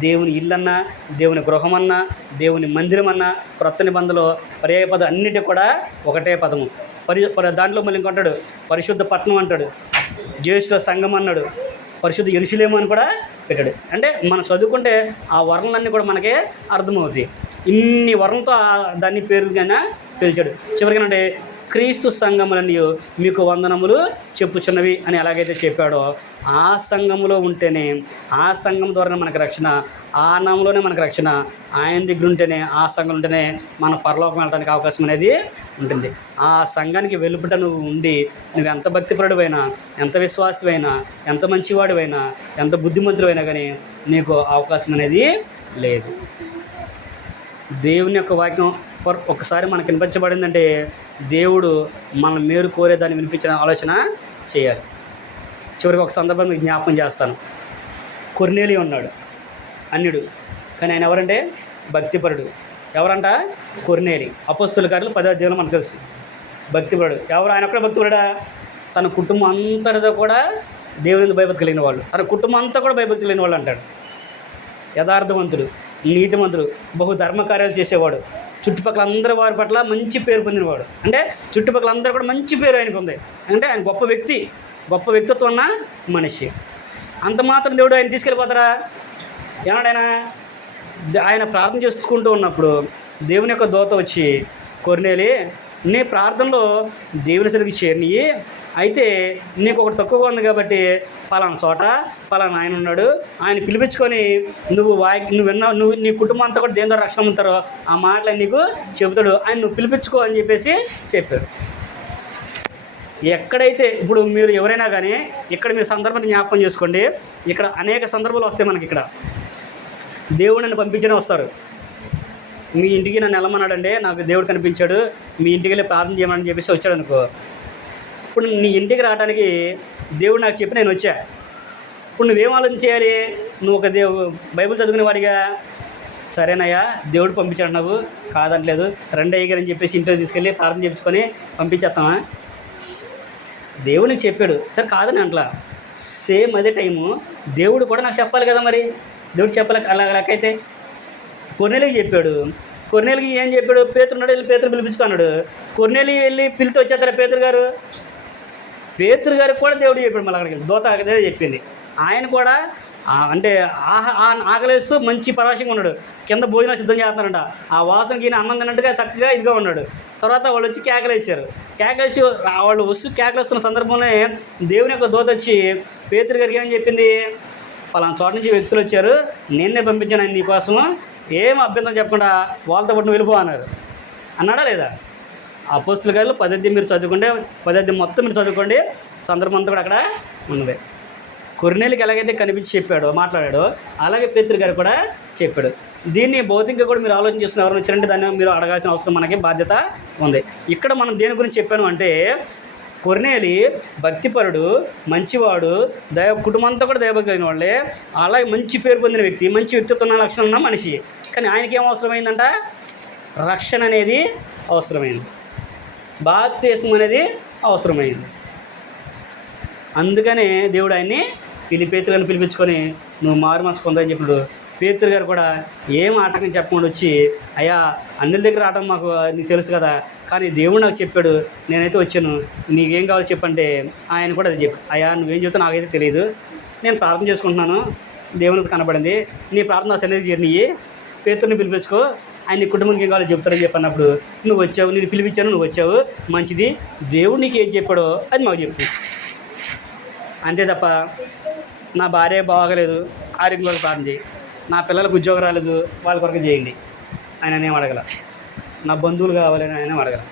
దేవుని ఇల్లన్నా, దేవుని గృహమన్నా, దేవుని మందిరం అన్నా, క్రొత్త నిబంధనలో పర్యాయ పదం అన్నిటి కూడా ఒకటే పదము. దాంట్లో మళ్ళీ ఇంకొంటాడు, పరిశుద్ధ పట్టణం అంటాడు, జ్యేష్ఠ సంఘం అన్నాడు, పరిశుద్ధ యెరూషలేము అని కూడా పెట్టాడు. అంటే మనం చదువుకుంటే ఆ వర్ణలన్నీ కూడా మనకే అర్థమవుతాయి. ఇన్ని వర్ణంతో దాన్ని పేరుగానే పిలిచాడు. చివరిగానంటే క్రీస్తు సంఘములన్నీ మీకు వందనములు చెప్పుచున్నవి అని ఎలాగైతే చెప్పాడో, ఆ సంఘములో ఉంటేనే, ఆ సంఘం ద్వారానే మనకు రక్షణ, ఆ నామంలోనే మనకు రక్షణ, ఆయన దగ్గర ఉంటేనే, ఆ సంఘం ఉంటేనే మన పరలోకం వెళ్ళడానికి అవకాశం అనేది ఉంటుంది. ఆ సంఘానికి వెలుపట నువ్వు ఉండి నువ్వు ఎంత భక్తిపరుడివైనా, ఎంత విశ్వాసమైనా, ఎంత మంచివాడివైనా, ఎంత బుద్ధిమంతుడైనా కానీ నీకు అవకాశం అనేది లేదు. దేవుని యొక్క వాక్యం ఒకసారి మనకు వినిపించబడిందంటే దేవుడు మన మేలు కోరేదాన్ని వినిపించిన ఆలోచన చేయాలి. చివరికి ఒక సందర్భం మీకు జ్ఞాపకం చేస్తాను. కొర్నేలి ఉన్నాడు, అన్యుడు, కానీ ఆయన ఎవరంటే భక్తిపరుడు. ఎవరంట? కొర్నేలి. అపోస్తుల కార్యాలు 10వ అధ్యాయంలో మనకు తెలుసు. భక్తిపరుడు. ఎవరు? ఆయన ఒక్కడే భక్తిపరుడా? తన కుటుంబం అంతటితో కూడా దేవుని భయభక్తి కలిగిన వాళ్ళు, తన కుటుంబం అంతా కూడా భయభక్తి కలిగిన వాళ్ళు అంటాడు. యథార్థవంతుడు, నీతిమంతుడు, బహు ధర్మకార్యాలు చేసేవాడు, చుట్టుపక్కల అందరి వారి పట్ల మంచి పేరు పొందినవాడు. అంటే చుట్టుపక్కల అందరూ కూడా మంచి పేరు ఆయనకు ఉంది. అంటే ఆయన గొప్ప వ్యక్తిత్వం ఉన్న మనిషి. అంత మాత్రం దేవుడు ఆయన తీసుకెళ్ళిపోతారా? ఏమన్నాడు? ఆయన ప్రార్థన చేసుకుంటూ ఉన్నప్పుడు దేవుని యొక్క దూత వచ్చి, కొర్నేలి, నీ ప్రార్థనలో దేవుని సన్నిధికి చేరినయి, అయితే నీకు ఒకటి తక్కువగా ఉంది కాబట్టి ఫలానా చోట ఫలానా ఆయన ఉన్నాడు, ఆయన పిలిపించుకొని నువ్వు నీ కుటుంబం అంతా కూడా దేని ద్వారా రక్షణ ఉంటారో ఆ మాటలు నీకు చెబుతాడు, ఆయన నువ్వు పిలిపించుకో అని చెప్పేసి చెప్పారు. ఎక్కడైతే ఇప్పుడు మీరు ఎవరైనా కానీ ఇక్కడ మీరు సందర్భాన్ని జ్ఞాపకం చేసుకోండి. ఇక్కడ అనేక సందర్భాలు వస్తాయి మనకి. ఇక్కడ దేవుడు నన్ను పంపించనే వస్తారు. మీ ఇంటికి నన్ను వెళ్ళమన్నాడంటే, నాకు దేవుడు కనిపించాడు, మీ ఇంటికి వెళ్ళి ప్రార్థన చేయమని చెప్పేసి వచ్చాడు అనుకో. ఇప్పుడు నీ ఇంటికి రావడానికి దేవుడు నాకు చెప్పి నేను వచ్చా. ఇప్పుడు నువ్వేం ఆలోచన చేయాలి? నువ్వు ఒక బైబిల్ చదువుకునే వాడిగా, సరేనయ్యా దేవుడు పంపించాడు, నాకు కాదనలేదు, రండి అయ్యగారు అని చెప్పేసి ఇంట్లో తీసుకెళ్ళి ప్రార్థన చేయించుకొని పంపించేస్తామా? దేవునికి చెప్పాడు, సరే కాదని అంట్లా. సేమ్ అదే టైము దేవుడు కూడా నాకు చెప్పాలి కదా. మరి దేవుడు చెప్పాలి. అలాగైతే కొర్నేలికి చెప్పాడు. కొర్నేలికి ఏం చెప్పాడు? పేతురున్నాడు, వెళ్ళి పేతురు పిలిపించుకున్నాడు. కొర్నేలి వెళ్ళి పిలిచి వచ్చేస్తారా పేతురు గారికి కూడా దేవుడు చెప్పాడు. మళ్ళీ అక్కడికి దూత అదే చెప్పింది. ఆయన కూడా అంటే ఆకలేస్తూ మంచి పరవశంగా ఉన్నాడు. కింద భోజనం సిద్ధం చేస్తున్నారంట. ఆ వాసనకి ఈయన అన్నం తిన్నట్టుగా చక్కగా ఇదిగా ఉన్నాడు. తర్వాత వాళ్ళు వచ్చి కేకలేసారు. వాళ్ళు వస్తూ కేకలేస్తున్న సందర్భంలోనే దేవుని యొక్క దూత వచ్చి పేతురు గారికి ఏమని చెప్పింది? పలానా చోట నుంచి వ్యక్తులు వచ్చారు, నేనే పంపించాను ఆయన నీకోసము, ఏం అభ్యంతరం చెప్పకుండా వాళ్ళతో పాటు వెళ్ళిపో అన్నారు. అన్నాడా లేదా? అపోస్తుల కార్యాలు 10వ అధ్యాయం మీరు చదువుకుంటే 10వ అధ్యాయం మొత్తం మీరు చదువుకోండి, సందర్భం అంతా కూడా అక్కడ ఉన్నది. కొర్నేలికి ఎలాగైతే కనిపించి చెప్పాడో, మాట్లాడాడో, అలాగే పేతురు గారు కూడా చెప్పాడు. దీన్ని భౌతికంగా కూడా మీరు ఆలోచన చేస్తున్న ఎవరైనా వచ్చారంటే దాన్ని మీరు అడగాల్సిన అవసరం మనకి బాధ్యత ఉంది. ఇక్కడ మనం దేని గురించి చెప్పాను అంటే, కొర్నేలి భక్తిపరుడు, మంచివాడు, కుటుంబం అంతా కూడా దైవభక్తి కలిగిన వాళ్ళే, అలాగే మంచి పేరు పొందిన వ్యక్తి, మంచి వ్యక్తిత్వం ఉన్న లక్షణం ఉన్న మనిషి. కానీ ఆయనకి ఏం అవసరమైందంట? రక్షణ అనేది అవసరమైంది. బాప్తిస్మం అనేది అవసరమైంది. అందుకనే దేవుడు ఆయన్ని పేతురుని పిలిపించుకొని నువ్వు మారు మనసు పొందని చెప్పాడు. పేతురు గారు కూడా ఏం ఆటకం చెప్పకుండా వచ్చి, అయ్యా అన్నిల దగ్గర ఆటం మాకు నీకు తెలుసు కదా, కానీ దేవుడు నాకు చెప్పాడు, నేనైతే వచ్చాను, నీకేం కావాలో చెప్పంటే ఆయన కూడా అది చెప్పాడు. అయ్యా నువ్వేం చెప్తావు నాకైతే తెలియదు, నేను ప్రార్థన చేసుకుంటున్నాను, దేవునికి కనబడింది, నీ ప్రార్థన సన్నిధి చేరినయ్యి, పేతురుని పిలిపించుకో, ఆయన నీ కుటుంబంకి ఏం కావాలో చెప్తారని చెప్పన్నప్పుడు నువ్వు వచ్చావు, నేను పిలిపించాను, నువ్వు వచ్చావు, మంచిది, దేవుడు నీకు ఏం చెప్పాడో అది మాకు చెప్పు. అంతే తప్ప నా భార్య బాగలేదు ఆరోగ్యం కొరకు ప్రార్థన చేయి, నా పిల్లలకు ఉద్యోగం రాలేదు వాళ్ళ కొరకు చేయండి ఆయన ఏం అడగల, నా బంధువులు కావాలని ఆయన అడగల,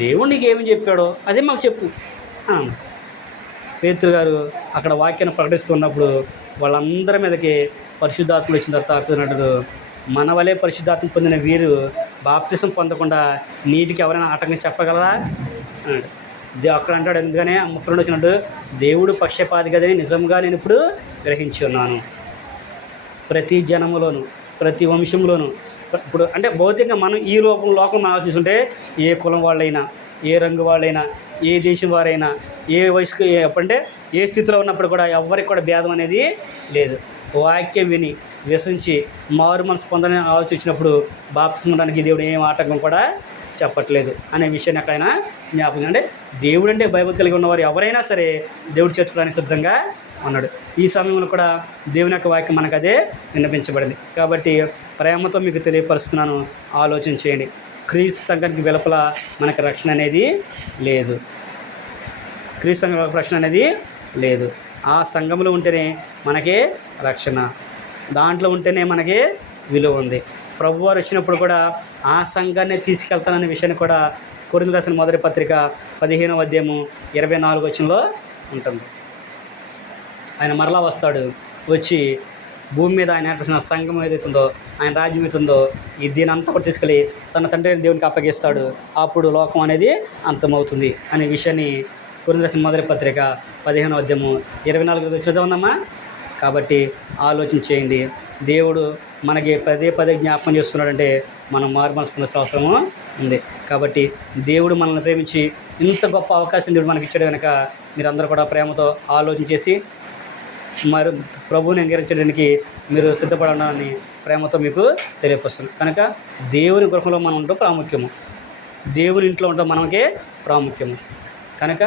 దేవుడు నీకు ఏమి చెప్పాడో అదే మాకు చెప్పు. పేతురు గారు అక్కడ వాక్యాన్ని ప్రకటిస్తున్నప్పుడు వాళ్ళందరి మీదకి పరిశుద్ధాత్మలు వచ్చిన తర్వాత అర్థనట్టు మన వలే పరిశుద్ధాత్మ పొందిన వీరు బాప్తిసం పొందకుండా నీటికి ఎవరైనా ఆటంకం చెప్పగలరా అన్నాడు. అక్కడ అంటాడు, ఎందుకనే 32 వచ్చినట్టు దేవుడు పక్షపాతి కదని నిజంగా నేను ఇప్పుడు గ్రహించి ఉన్నాను. ప్రతి జనములోను ప్రతి వంశంలోను ఇప్పుడు అంటే భౌతికంగా మనం ఈ లోకం మనం చూస్తుంటే ఏ కులం వాళ్ళైనా, ఏ రంగు వాళ్ళైనా, ఏ దేశం వారైనా, ఏ వయసుకు అంటే ఏ స్థితిలో ఉన్నప్పుడు కూడా ఎవరికి కూడా భేదం అనేది లేదు. వాక్యం విని వ్యసించి మారు మనసు పొందని ఆలోచించినప్పుడు బాప్తిసం ఉండడానికి దేవుడు ఏం ఆటంకం కూడా చెప్పట్లేదు అనే విషయాన్ని ఎక్కడైనా జ్ఞాపకం. అంటే దేవుడు అంటే బైబిల్ కలిగి ఉన్నవారు ఎవరైనా సరే దేవుడు చేర్చుకోవడానికి సిద్ధంగా ఉన్నాడు. ఈ సమయంలో కూడా దేవుని యొక్క వాక్యం మనకు అదే వినిపించబడింది. కాబట్టి ప్రేమతో మీకు తెలియపరుస్తున్నాను, ఆలోచన చేయండి. క్రీస్తు సంఘానికి వెలుపల మనకు రక్షణ అనేది లేదు. క్రీస్తు సంఘం రక్షణ అనేది లేదు. ఆ సంఘంలో ఉంటేనే మనకే రక్షణ, దాంట్లో ఉంటేనే మనకి విలువ ఉంది. ప్రభువారు వచ్చినప్పుడు కూడా ఆ సంఘాన్ని తీసుకెళ్తాననే విషయాన్ని కూడా కొరింథీయులకు రాసిన మొదటి పత్రిక 15వ అధ్యాయము 24వ వచనంలో ఉంటుంది. ఆయన మరలా వస్తాడు, వచ్చి భూమి మీద ఆయన ఏర్పరిచిన సంఘం ఏదైతుందో, ఆయన రాజ్యం ఏదైతుందో ఈ దీని అంతా కూడా తీసుకెళ్ళి తన తండ్రి దేవునికి అప్పగిస్తాడు. అప్పుడు లోకం అనేది అంతమవుతుంది అనే విషయాన్ని కొరింథీయులకు రాసిన మొదటి పత్రిక 15వ అధ్యాయము 24వ వచనం చదవందమ్మా. కాబట్టి ఆలోచన చేయండి. దేవుడు మనకి పదే జ్ఞాపకం చేస్తున్నాడంటే మనం మారు మనసు పొందే అవసరము ఉంది. కాబట్టి దేవుడు మనల్ని ప్రేమించి ఇంత గొప్ప అవకాశం దేవుడు మనకి ఇచ్చాడు కనుక మీరందరూ కూడా ప్రేమతో ఆలోచన చేసి మరి ప్రభువుని అంగీకరించడానికి మీరు సిద్ధపడాలని ప్రేమతో మీకు తెలియపరుస్తుంది. కనుక దేవుని గృహంలో మనం ఉండటం ప్రాముఖ్యము, దేవుని ఇంట్లో ఉండటం మనకే ప్రాముఖ్యము. కనుక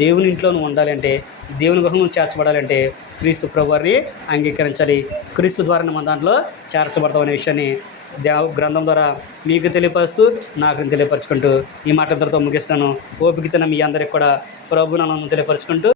దేవుని ఇంట్లో నువ్వు ఉండాలంటే, దేవుని గృహం చేర్చబడాలంటే క్రీస్తు ప్రభువారిని అంగీకరించాలి. క్రీస్తు ద్వారా మన దాంట్లో చేర్చబడతాం అనే విషయాన్ని గ్రంథం ద్వారా మీకు తెలియపరుస్తూ నాకు తెలియపరచుకుంటూ ఈ మాట అందరితో ముగిస్తాను. ఓపికతోనే మీ అందరికి కూడా ప్రభువును తెలియపరచుకుంటూ